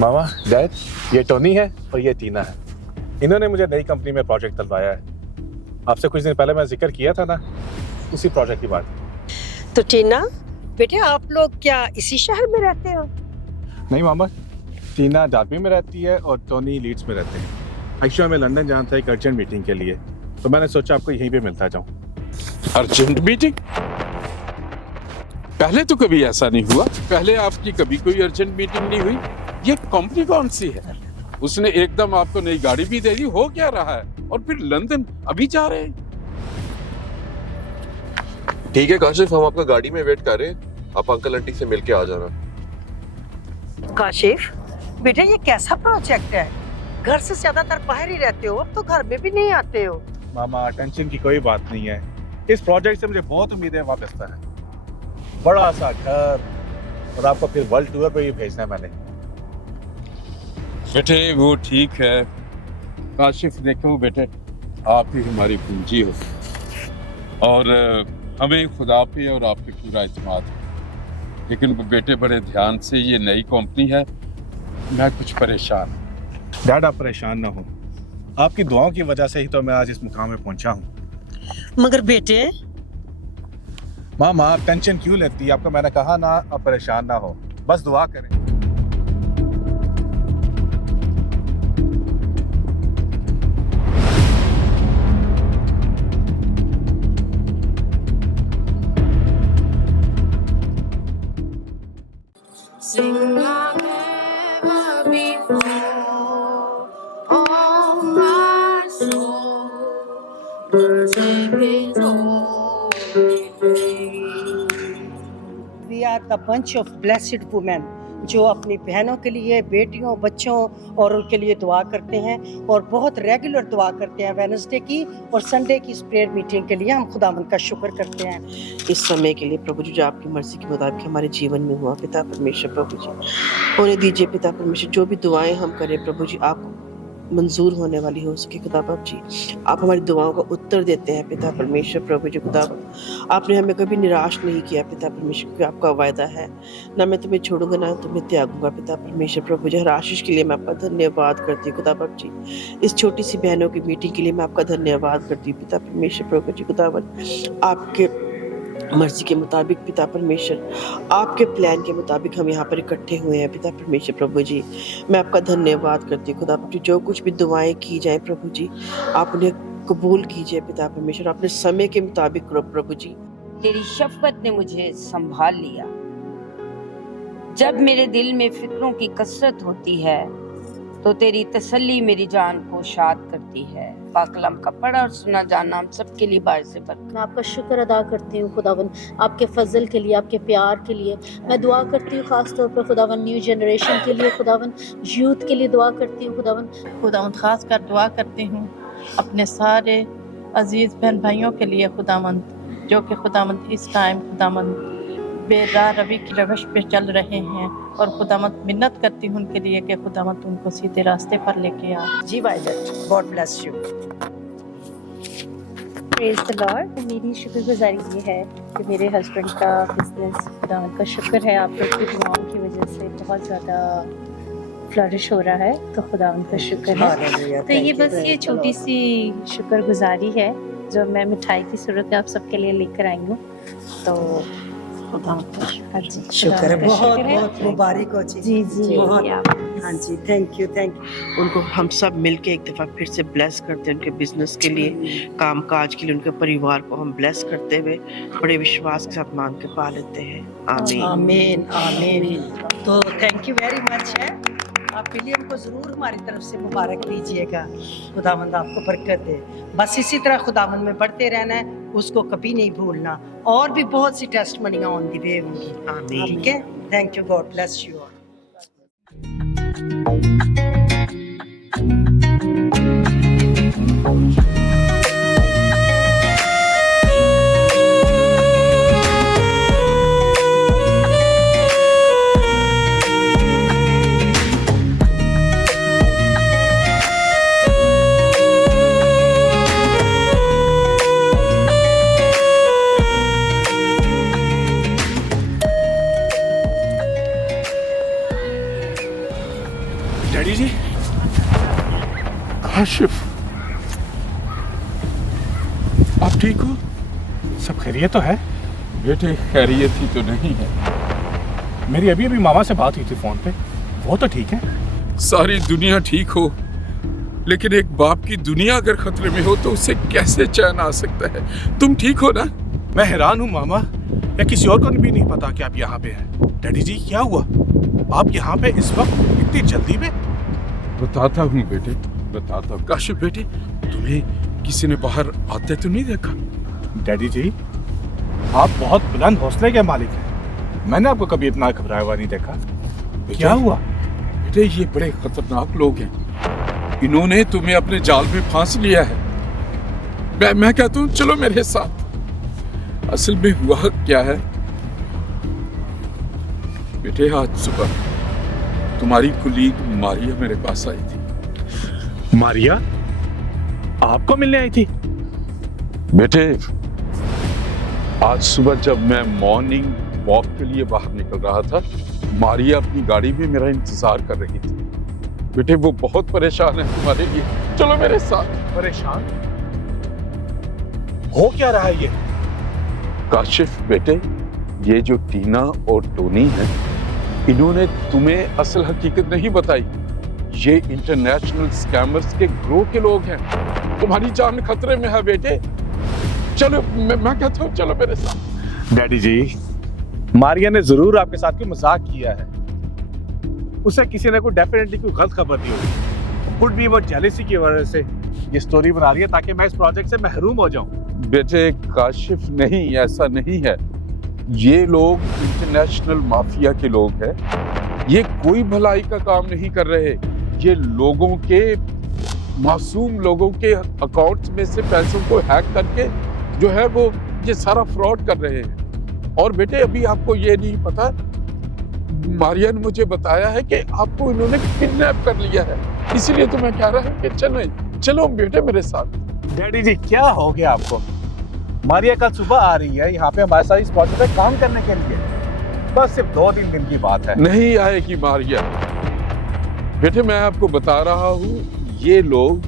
Mama, dad, ये टोनी है और ये टीना है। इन्होंने मुझे नई कंपनी में प्रोजेक्ट दिलवाया है। आपसे कुछ दिन पहले मैं जिक्र किया था ना, उसी प्रोजेक्ट की बात। तो टीना बेटे, आप लोग क्या इसी शहर में रहते हो? नहीं मामा, टीना डार्बी में रहती है और टोनी लीड्स में रहते हैं। एक्चुअली मैं लंदन जाना था एक अर्जेंट मीटिंग के लिए, तो मैंने सोचा आपको यहीं पे मिलता जाऊं। Urgent meeting? पहले तो कभी ऐसा नहीं हुआ। पहले आपकी कभी कोई अर्जेंट मीटिंग नहीं हुई। ये कंपनी कौन सी है? उसने एकदम आपको नई गाड़ी भी दे दी। हो क्या रहा है? और फिर लंदन अभी जा रहे हैं? ठीक है काशिफ, हम आपका गाड़ी में वेट कर रहे हैं। आप अंकल आंटी से मिलके आ जाना। काशिफ बेटा, ये कैसा प्रोजेक्ट है? घर से ज्यादातर बाहर ही रहते हो, तो घर में भी नहीं आते हो। मामा, टेंशन की कोई बात नहीं है। इस प्रोजेक्ट से मुझे बहुत उम्मीदें वापस है। बड़ा सा घर, और आपको फिर वर्ल्ड टूर पे भी भेजना है मैंने। बेटे वो ठीक है। काशिफ देखो बेटे, आप ही हमारी पूंजी हो, और हमें खुदा पे और आप पे पूरा इत्मीनान है। लेकिन वो बेटे बड़े ध्यान से, ये नई कंपनी है, मैं कुछ परेशान हूँ। डैड आप परेशान ना हो, आपकी दुआओं की वजह से ही तो मैं आज इस मुकाम में पहुंचा हूँ। मगर बेटे, मामा आप टेंशन क्यों लेती है? आपको मैंने कहा ना, आप परेशान ना हो, बस दुआ करें। Sing We are the bunch of blessed women जो अपनी बहनों के लिए, बेटियों, बच्चों और उनके लिए दुआ करते हैं और बहुत रेगुलर दुआ करते हैं। वेडनेसडे की और संडे की प्रेयर मीटिंग के लिए हम खुदावंद का शुक्र करते हैं। इस समय के लिए प्रभु जी जो आपकी मर्जी के मुताबिक हमारे जीवन में हुआ पिता परमेश्वर, प्रभु जी होने दीजिए पिता परमेश्वर। जो भी दुआएं हम करें प्रभु जी आप मंजूर होने वाली हो सके खुदा बाप जी। आप हमारी दुआओं का उत्तर देते हैं पिता परमेश्वर, प्रभु जी खुदा बाप। आपने हमें कभी निराश नहीं किया पिता परमेश्वर, क्योंकि आपका वायदा है ना मैं तुम्हें छोड़ूंगा ना तुम्हें त्यागूंगा पिता परमेश्वर, प्रभु जी। हर आशीष के लिए मैं आपका धन्यवाद करती हूँ खुदा बाप जी। इस छोटी सी बहनों की मीटिंग के लिए मैं आपका धन्यवाद करती हूँ पिता परमेश्वर, प्रभु जी खुदा बाप। आपके मर्जी के मुताबिक पिता परमेश्वर, आपके प्लान के मुताबिक हम यहाँ पर इकट्ठे हुए हैं पिता परमेश्वर, प्रभु जी। मैं आपका धन्यवाद करती हूँ खुदा प्रभु जी। जो कुछ भी दुआएं की जाए प्रभु जी आप उन्हें कबूल कीजिए पिता परमेश्वर, अपने समय के मुताबिक करो प्रभु जी। तेरी शफकत ने मुझे संभाल लिया। जब मेरे दिल में फिक्रों की कसरत होती है तो तेरी तसल्ली मेरी जान को शाद करती है। पाकलाम का पढ़ा और सुना जाना हम सबके लिए बायस बरकत। मैं आपका शुक्र अदा करती हूँ खुदावन, आपके फजल के लिए, आपके प्यार के लिए। मैं दुआ करती हूँ खास तौर पर खुदावन न्यू जनरेशन के लिए, खुदावन यूथ के लिए दुआ करती हूँ खुदावन खास कर दुआ करती हूँ अपने सारे अजीज बहन भाइयों के लिए खुदावंद, जो कि खुदावंद इस टाइम खुदावंद बेराह रवि की रवश पे चल रहे हैं, और खुदावंद मिन्नत करती हूँ उनके लिए कि खुदावंद उनको सीधे रास्ते पर लेके आ। जी Violet, God bless you. Praise the Lord. मेरी शुक्रगुजारी ये है कि मेरे हस्बैंड का बिजनेस खुदावंद का शुक्र है आप लोग की दुआओं की वजह से बहुत ज़्यादा फ्लरिश हो रहा है, तो खुदावंद का शुक्र है। तो ये बस ये छोटी सी शुक्रगुजारी है जो मैं मिठाई की सूरत में आप सबके लिए लेकर आई हूँ। तो शुक्र है, बहुत बहुत मुबारक हो जी। जी बहुत, हाँ जी, थैंक यू। उनको हम सब मिलके एक दफ़ा फिर से ब्लेस करते हैं, उनके बिजनेस के लिए, काम काज के लिए, उनके परिवार को हम ब्लेस करते हुए बड़े विश्वास के साथ मांग के पा लेते हैं। आमीन आमीन आमीन। तो थैंक यू वेरी मच है। आप विलियम को ज़रूर हमारी तरफ से मुबारक दीजिएगा। खुदावंद आपको बरकत दे। बस इसी तरह खुदावंद में बढ़ते रहना है, उसको कभी नहीं भूलना। और भी बहुत सी टेस्टमनियां ऑन दी वे होंगी। आमीन। ठीक है, thank you, God bless you all. Daddy ji, Kashif, आप ठीक हो? सब खैरियत तो है? बेटे खैरियत ही तो नहीं है। मेरी अभी अभी मामा से बात हुई थी फोन पे, वो तो ठीक है। सारी दुनिया ठीक हो, लेकिन एक बाप की दुनिया अगर खतरे में हो तो उसे कैसे चैन आ सकता है? तुम ठीक हो ना? मैं हैरान हूँ मामा, या किसी और को भी नहीं पता कि आप यहाँ पे हैं। डैडी जी क्या हुआ, आप यहाँ पे इस वक्त इतनी जल्दी में? बताता हूँ बेटे, बताता हूँ। काशिफ बेटे, तुम्हें किसी ने बाहर आते तो नहीं देखा? डैडी जी आप बहुत बुलंद हौसले के मालिक हैं, मैंने आपको कभी इतना घबराया हुआ नहीं देखा। क्या हुआ? बेटे ये बड़े खतरनाक लोग हैं, इन्होंने तुम्हें अपने जाल में फांस लिया है। मैं कहता हूँ चलो मेरे साथ। असल में हुआ क्या है बेटे, आज सुबह तुम्हारी कुलीग मारिया मेरे पास आई थी। मारिया आपको मिलने आई थी? बेटे आज सुबह जब मैं मॉर्निंग वॉक के लिए बाहर निकल रहा था, मारिया अपनी गाड़ी में मेरा इंतजार कर रही थी। बेटे वो बहुत परेशान है तुम्हारे लिए, चलो मेरे साथ। परेशान हो क्या रहा है ये? काशिफ बेटे, ये जो टीना और टोनी है, इन्होंने तुम्हें असल हकीकत नहीं बताई। ये इंटरनेशनल स्कैमर्स के ग्रोह के लोग हैं। तुम्हारी जान खतरे में है बेटे, चलो मैं कहता हूँ चलो मेरे साथ। डैडी जी मारिया ने जरूर आपके साथ कोई मजाक किया है, उसे किसी ने कोई डेफिनेटली कोई गलत खबर दी होगी। कुड बी वो जेलसी की वजह से ये स्टोरी बना रही है ताकि मैं इस प्रोजेक्ट से महरूम हो जाऊं। बेटे काशिफ नहीं, ऐसा नहीं है। ये लोग इंटरनेशनल माफिया के लोग हैं। ये कोई भलाई का काम नहीं कर रहे। ये लोगों के, मासूम लोगों के अकाउंट्स में से पैसों को हैक करके जो है वो ये सारा फ्रॉड कर रहे हैं। और बेटे अभी आपको ये नहीं पता, मारिया ने मुझे बताया है कि आपको इन्होंने किडनैप कर लिया है। इसीलिए तो मैं कह रहा हूँ कि चलो बेटे मेरे साथ। डैडी जी क्या हो गया आपको? मारिया कल सुबह आ रही है यहाँ पे हमारे साथ इस प्रोजेक्ट पे काम करने के लिए। बस सिर्फ 2-3 दिन की बात है। नहीं आएगी मारिया। बेटे मैं आपको बता रहा हूँ, ये लोग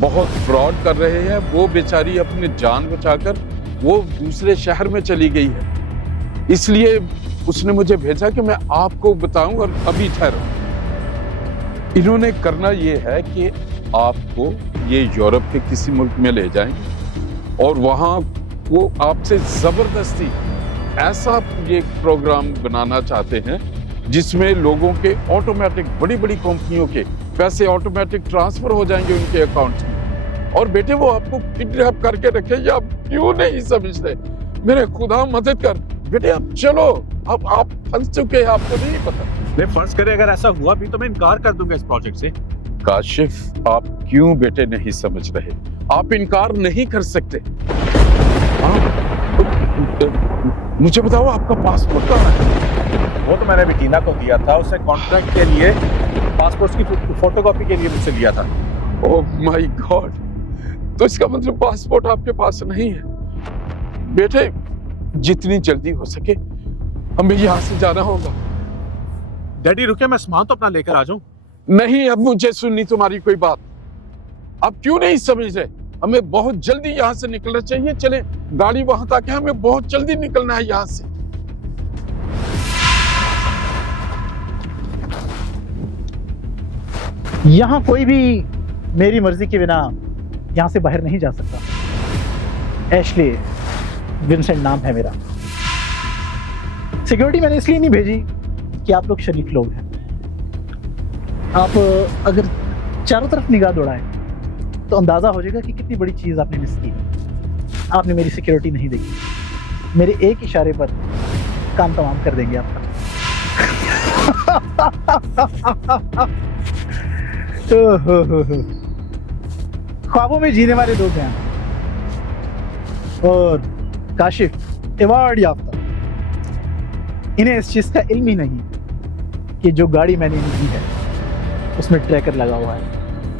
बहुत फ्रॉड कर रहे हैं। वो बेचारी अपनी जान बचाकर वो दूसरे शहर में चली गई है, इसलिए उसने मुझे भेजा कि मैं आपको बताऊं। और अभी ठहरो, इन्होंने करना ये है कि आपको ये यूरोप के किसी मुल्क में ले जाएंगे और वहां वो आपसे जबरदस्ती ऐसा ये प्रोग्राम बनाना चाहते हैं जिसमें लोगों के ऑटोमेटिक, बड़ी बड़ी कंपनियों के पैसे ऑटोमेटिक ट्रांसफर हो जाएंगे उनके अकाउंट्स में। और बेटे वो आपको किडनैप करके रखेंगे। आप क्यों नहीं समझ रहे? मेरे खुदा मदद कर बेटे, अब चलो। अब आप फंस चुके हैं, आपको नहीं पता। नहीं फर्ज करे अगर ऐसा हुआ भी तो मैं इनकार कर दूंगा इस प्रोजेक्ट से। काशिफ आप क्यों बेटे नहीं समझ रहे? आप इनकार नहीं कर सकते। मुझे बताओ आपका पासपोर्ट कहाँ है? वो तो मैंने अभी टीना को दिया था, उसने कॉन्ट्रैक्ट के लिए पासपोर्ट की फोटोकॉपी के लिए मुझसे लिया था। ओह माय गॉड, तो इसका मतलब पासपोर्ट आपके पास नहीं है। बेटे जितनी जल्दी हो सके हमें यहाँ से जाना होगा। डैडी रुके, मैं सामान तो अपना लेकर आ जाऊं। नहीं, अब मुझे सुननी तुम्हारी कोई बात। आप क्यों नहीं समझ रहे? हमें बहुत जल्दी यहाँ से निकलना चाहिए। चले, गाड़ी वहां तक है, हमें बहुत जल्दी निकलना है यहाँ से। यहाँ कोई भी मेरी मर्जी के बिना यहाँ से बाहर नहीं जा सकता। एशली विंसेंट नाम है मेरा। सिक्योरिटी मैंने इसलिए नहीं भेजी कि आप लोग शरीफ लोग हैं। आप अगर चारों तरफ निगाह दौड़ाएं तो अंदाजा हो जाएगा कि कितनी बड़ी चीज आपने मिस की। आपने मेरी सिक्योरिटी नहीं देखी। मेरे एक इशारे पर काम तमाम कर देंगे आपका। ख्वाबों में जीने वाले लोग हैं। और काशिफ अवार्ड याफ्ता, इन्हें इस चीज का इल्म ही नहीं कि जो गाड़ी मैंने दी है उसमें ट्रैकर लगा हुआ है।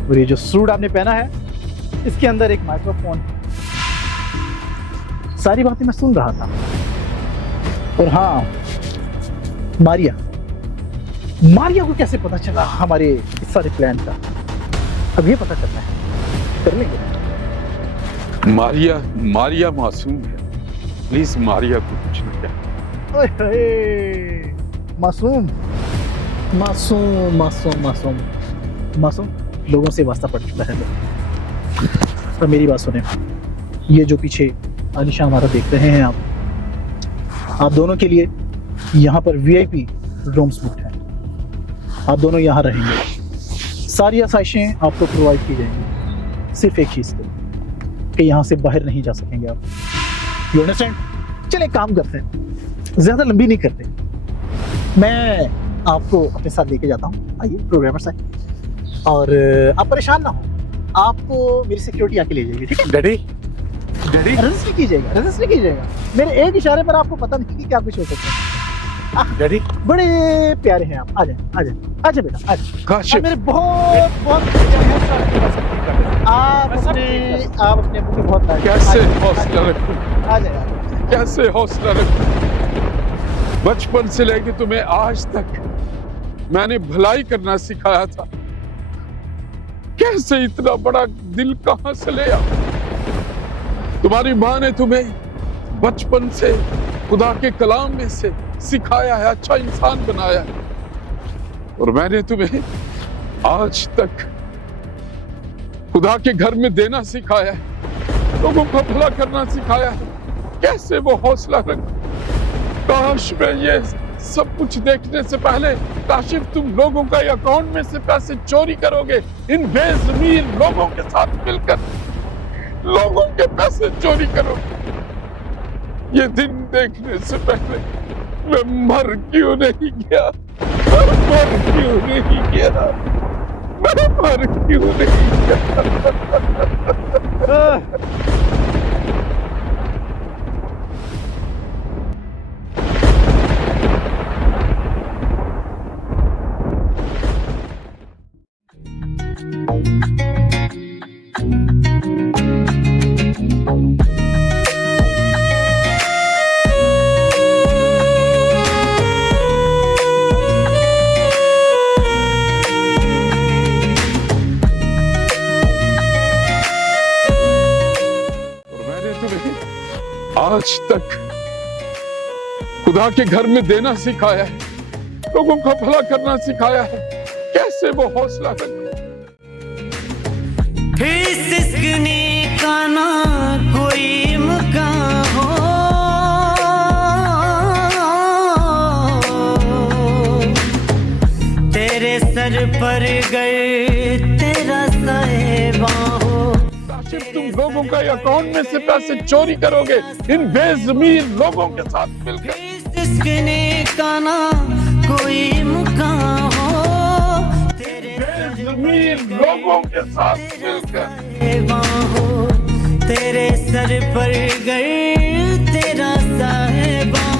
और ये जो सूट आपने पहना है इसके अंदर एक माइक्रोफोन है। सारी बातें मैं सुन रहा था। और हाँ, मारिया को कैसे पता चला हमारे इस सारे प्लान का? अब ये पता करना है, कर लेंगे। मारिया मासूम है। प्लीज मारिया को कुछ न कह। मासूम मासूम मासूम मासूम मासूम लोगों से वास्ता पड़ चुका है। तो मेरी बात सुने, ये जो पीछे आलिशान हमारा देख रहे हैं आप दोनों के लिए यहाँ पर VIP रूम्स बुक हैं। आप दोनों यहाँ रहेंगे। सारी आसाइशें आपको प्रोवाइड की जाएंगी, सिर्फ एक चीज़ के, कि यहाँ से बाहर नहीं जा सकेंगे आप। You understand? चले काम करते हैं, ज़्यादा लंबी नहीं करते। मैं आपको अपने साथ लेके जाता हूँ। आइए प्रोग्रामर साहब। और आप परेशान ना हो, आपको मेरी सिक्योरिटी आके ले जाएगी, ठीक है? डैडी रेजिस्ट नहीं कीजिएगा। मेरे एक इशारे पर आपको पता नहीं कि क्या कुछ हो सकता है। डैडी बड़े प्यारे हैं आप। आ जाए बेटा, आ जाए। मेरे बहुत आप अपने मुझे बहुत कैसे हौसला रखूं? आ जाए। कैसे हौसला रखूं? बचपन से लेकर तुम्हें आज तक मैंने भलाई करना सिखाया था। कैसे इतना बड़ा दिल कहां से ले आया? तुम्हारी माँ ने तुम्हें बचपन से खुदा के कलाम में से सिखाया है, अच्छा इंसान बनाया है। और मैंने तुम्हें आज तक खुदा के घर में देना सिखाया है, लोगों का भला करना सिखाया है। कैसे वो हौसला रख? काश मैं ये सब कुछ देखने से पहले काशिफ तुम लोगों का अकाउंट में से पैसे चोरी करोगे, इन बेज़मीर लोगों के साथ मिलकर लोगों के पैसे चोरी करोगे। ये दिन देखने से पहले मैं मर क्यों नहीं गया, मर क्यों नहीं गया, मैं मर क्यों नहीं गया। आज तक खुदा के घर में देना सिखाया है, लोगों का भला करना सिखाया है, कैसे वो हौसला रखो। फिर का ना कोई मुकाम हो, तेरे सर पर गए तेरा साहिबा हो। तुम लोगों का अकाउंट में से पैसे चोरी करोगे, इन बेज़मीर लोगों के साथ मिलकर। किसने का ना कोई मुकाम हो, तेरे बेज़मीर लोगों के साथ मिलकर हो, तेरे सर पर गए तेरा साहिबा हो।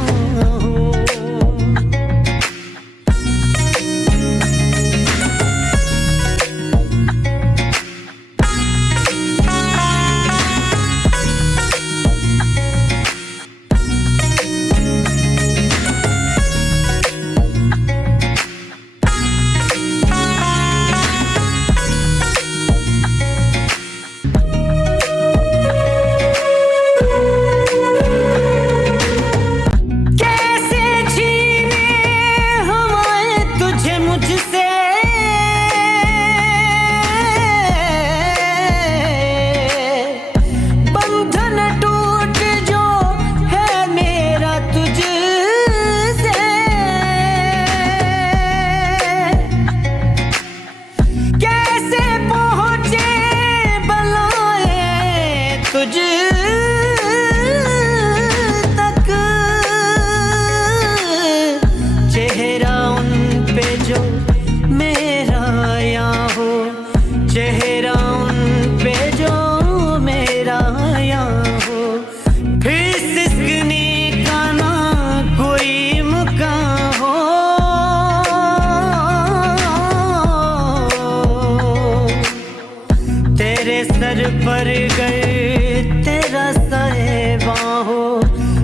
पर गए तेरा साहिबा हो,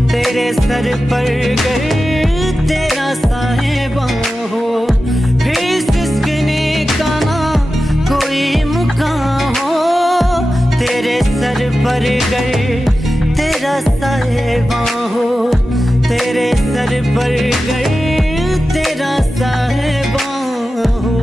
तेरे सर पर गए तेरा साहिबा हो। फिर सिसकने का ना कोई मुकाम हो, तेरे सर पर गए तेरा साहिबा हो, तेरे सर पर गए तेरा साहिबा हो।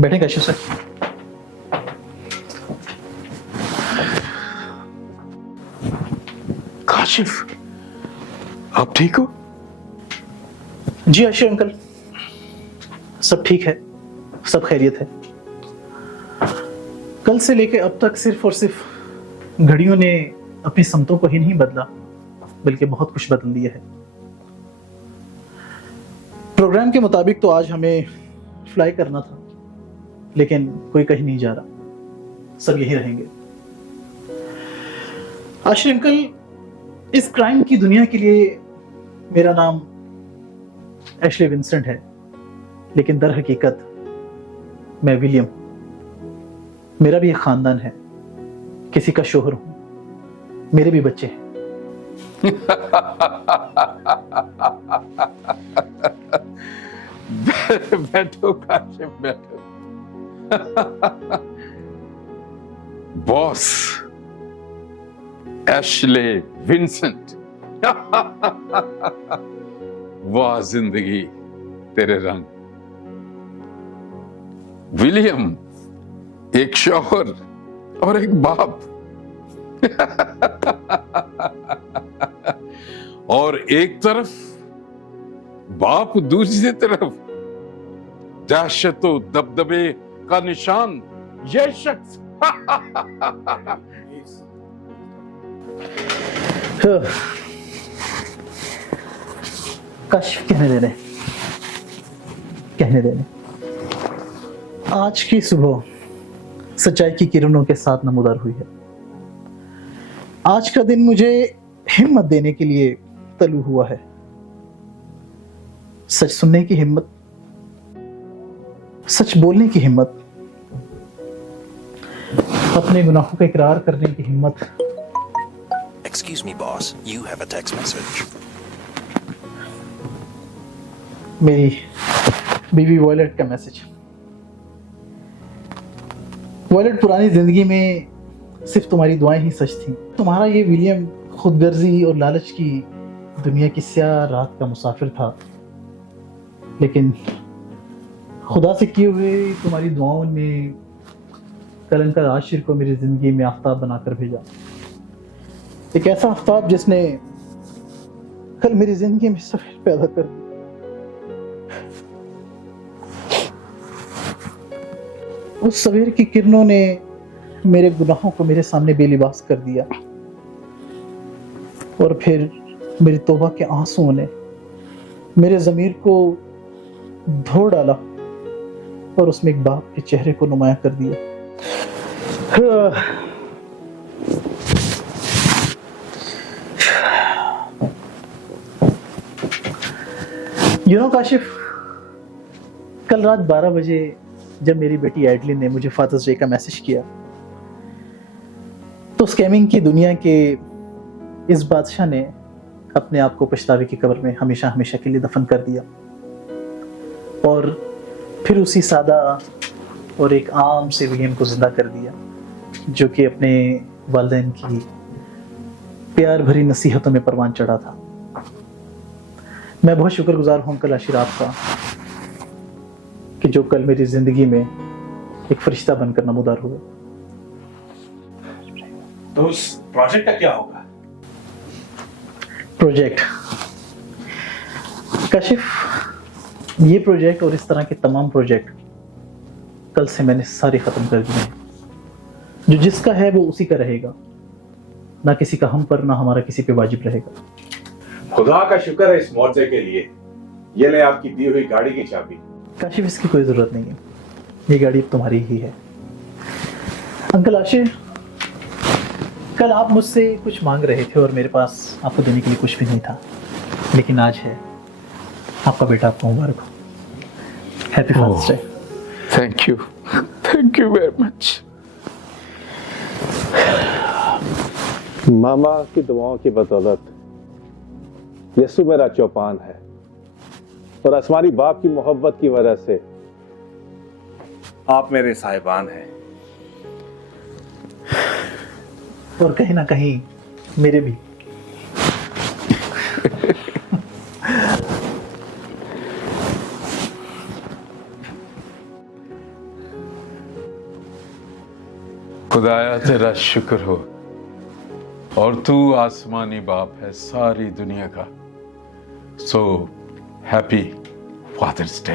बैठे काशिफ सर। काशिफ, आप ठीक हो? जी आशिर अंकल, सब ठीक है, सब खैरियत है। कल से लेके अब तक सिर्फ और सिर्फ घड़ियों ने अपनी समतों को ही नहीं बदला, बल्कि बहुत कुछ बदल दिया है। प्रोग्राम के मुताबिक तो आज हमें फ्लाई करना था, लेकिन कोई कहीं नहीं जा रहा, सब यहीं रहेंगे। आशिर अंकल, इस क्राइम की दुनिया के लिए मेरा नाम एशले विंसेंट है, लेकिन दर हकीकत मैं विलियम। मेरा भी एक खानदान है, किसी का शोहर हूं, मेरे भी बच्चे हैं। बैठो काशिफ, बैठो। Boss Ashley Vincent. वाह जिंदगी तेरे रंग। विलियम, एक शौहर और एक बाप। और एक तरफ बाप, दूसरी तरफ दहशत व दबदबे का निशान, यह शख्स। काशिफ, कहने देने आज की सुबह सच्चाई की किरणों के साथ नमूदार हुई है। आज का दिन मुझे हिम्मत देने के लिए तलू हुआ है। सच सुनने की हिम्मत, सच बोलने की हिम्मत, अपने गुनाहों का इकरार करने की हिम्मत। Excuse me, boss. You have a text message. मेरी बीवी वॉयलेट का मैसेज। वॉयलेट, पुरानी जिंदगी में सिर्फ तुम्हारी दुआएं ही सच थी। तुम्हारा ये विलियम खुदगर्जी और लालच की दुनिया की स्याह रात का मुसाफिर था, लेकिन खुदा से किए हुए तुम्हारी दुआओं ने कलंकर आशिर को मेरी जिंदगी में आफ्ताब बनाकर भेजा। एक ऐसा आफ्ताब जिसने कल मेरी जिंदगी में सफेद पैदा कर दिया। उस सवेर की किरणों ने मेरे गुनाहों को मेरे सामने बेलिबास कर दिया, और फिर मेरी तौबा के आंसुओं ने मेरे ज़मीर को धो डाला और उसमें एक बाप के चेहरे को नुमाया कर दिया। काशिफ, कल रात 12 बजे जब मेरी बेटी एडलिन ने मुझे फादर्स डे का मैसेज किया, तो स्कैमिंग की दुनिया के इस बादशाह ने अपने आप को पछतावे की कब्र में हमेशा हमेशा के लिए दफन कर दिया, और फिर उसी सादा और एक आम से विलियम को जिंदा कर दिया, जो कि अपने वालिदैन की प्यार भरी नसीहतों में परवान चढ़ा था। मैं बहुत शुक्रगुजार हूं अंकल आशिर आपका, कि जो कल मेरी जिंदगी में एक फरिश्ता बनकर नमूदार हुए। तो उस प्रोजेक्ट का क्या होगा? प्रोजेक्ट काशिफ, ये प्रोजेक्ट और इस तरह के तमाम प्रोजेक्ट कल से मैंने सारे खत्म कर दिए हैं। जो जिसका है वो उसी का रहेगा, ना किसी का हम पर, ना हमारा किसी पे वाजिब रहेगा। खुदा का शुक्र है इस मुआवजे के लिए। ये ले आपकी दी हुई गाड़ी की चाबी। काशिफ, इसकी कोई जरूरत नहीं है, ये गाड़ी अब तुम्हारी ही है। अंकल आशिर, कल आप मुझसे कुछ मांग रहे थे और मेरे पास आपको देने के लिए कुछ भी नहीं था, लेकिन आज है। आपका बेटा आपको मुबारक हो। Happy father's day. Thank you very much. Mama की दुआओं की बदौलत यीशु मेरा चौपान है, और आसमानी बाप की मोहब्बत की वजह से आप मेरे साहिबान हैं, और कहीं ना कहीं मेरे भी। खुदाया तेरा शुक्र हो, और तू आसमानी बाप है सारी दुनिया का। So happy father's day.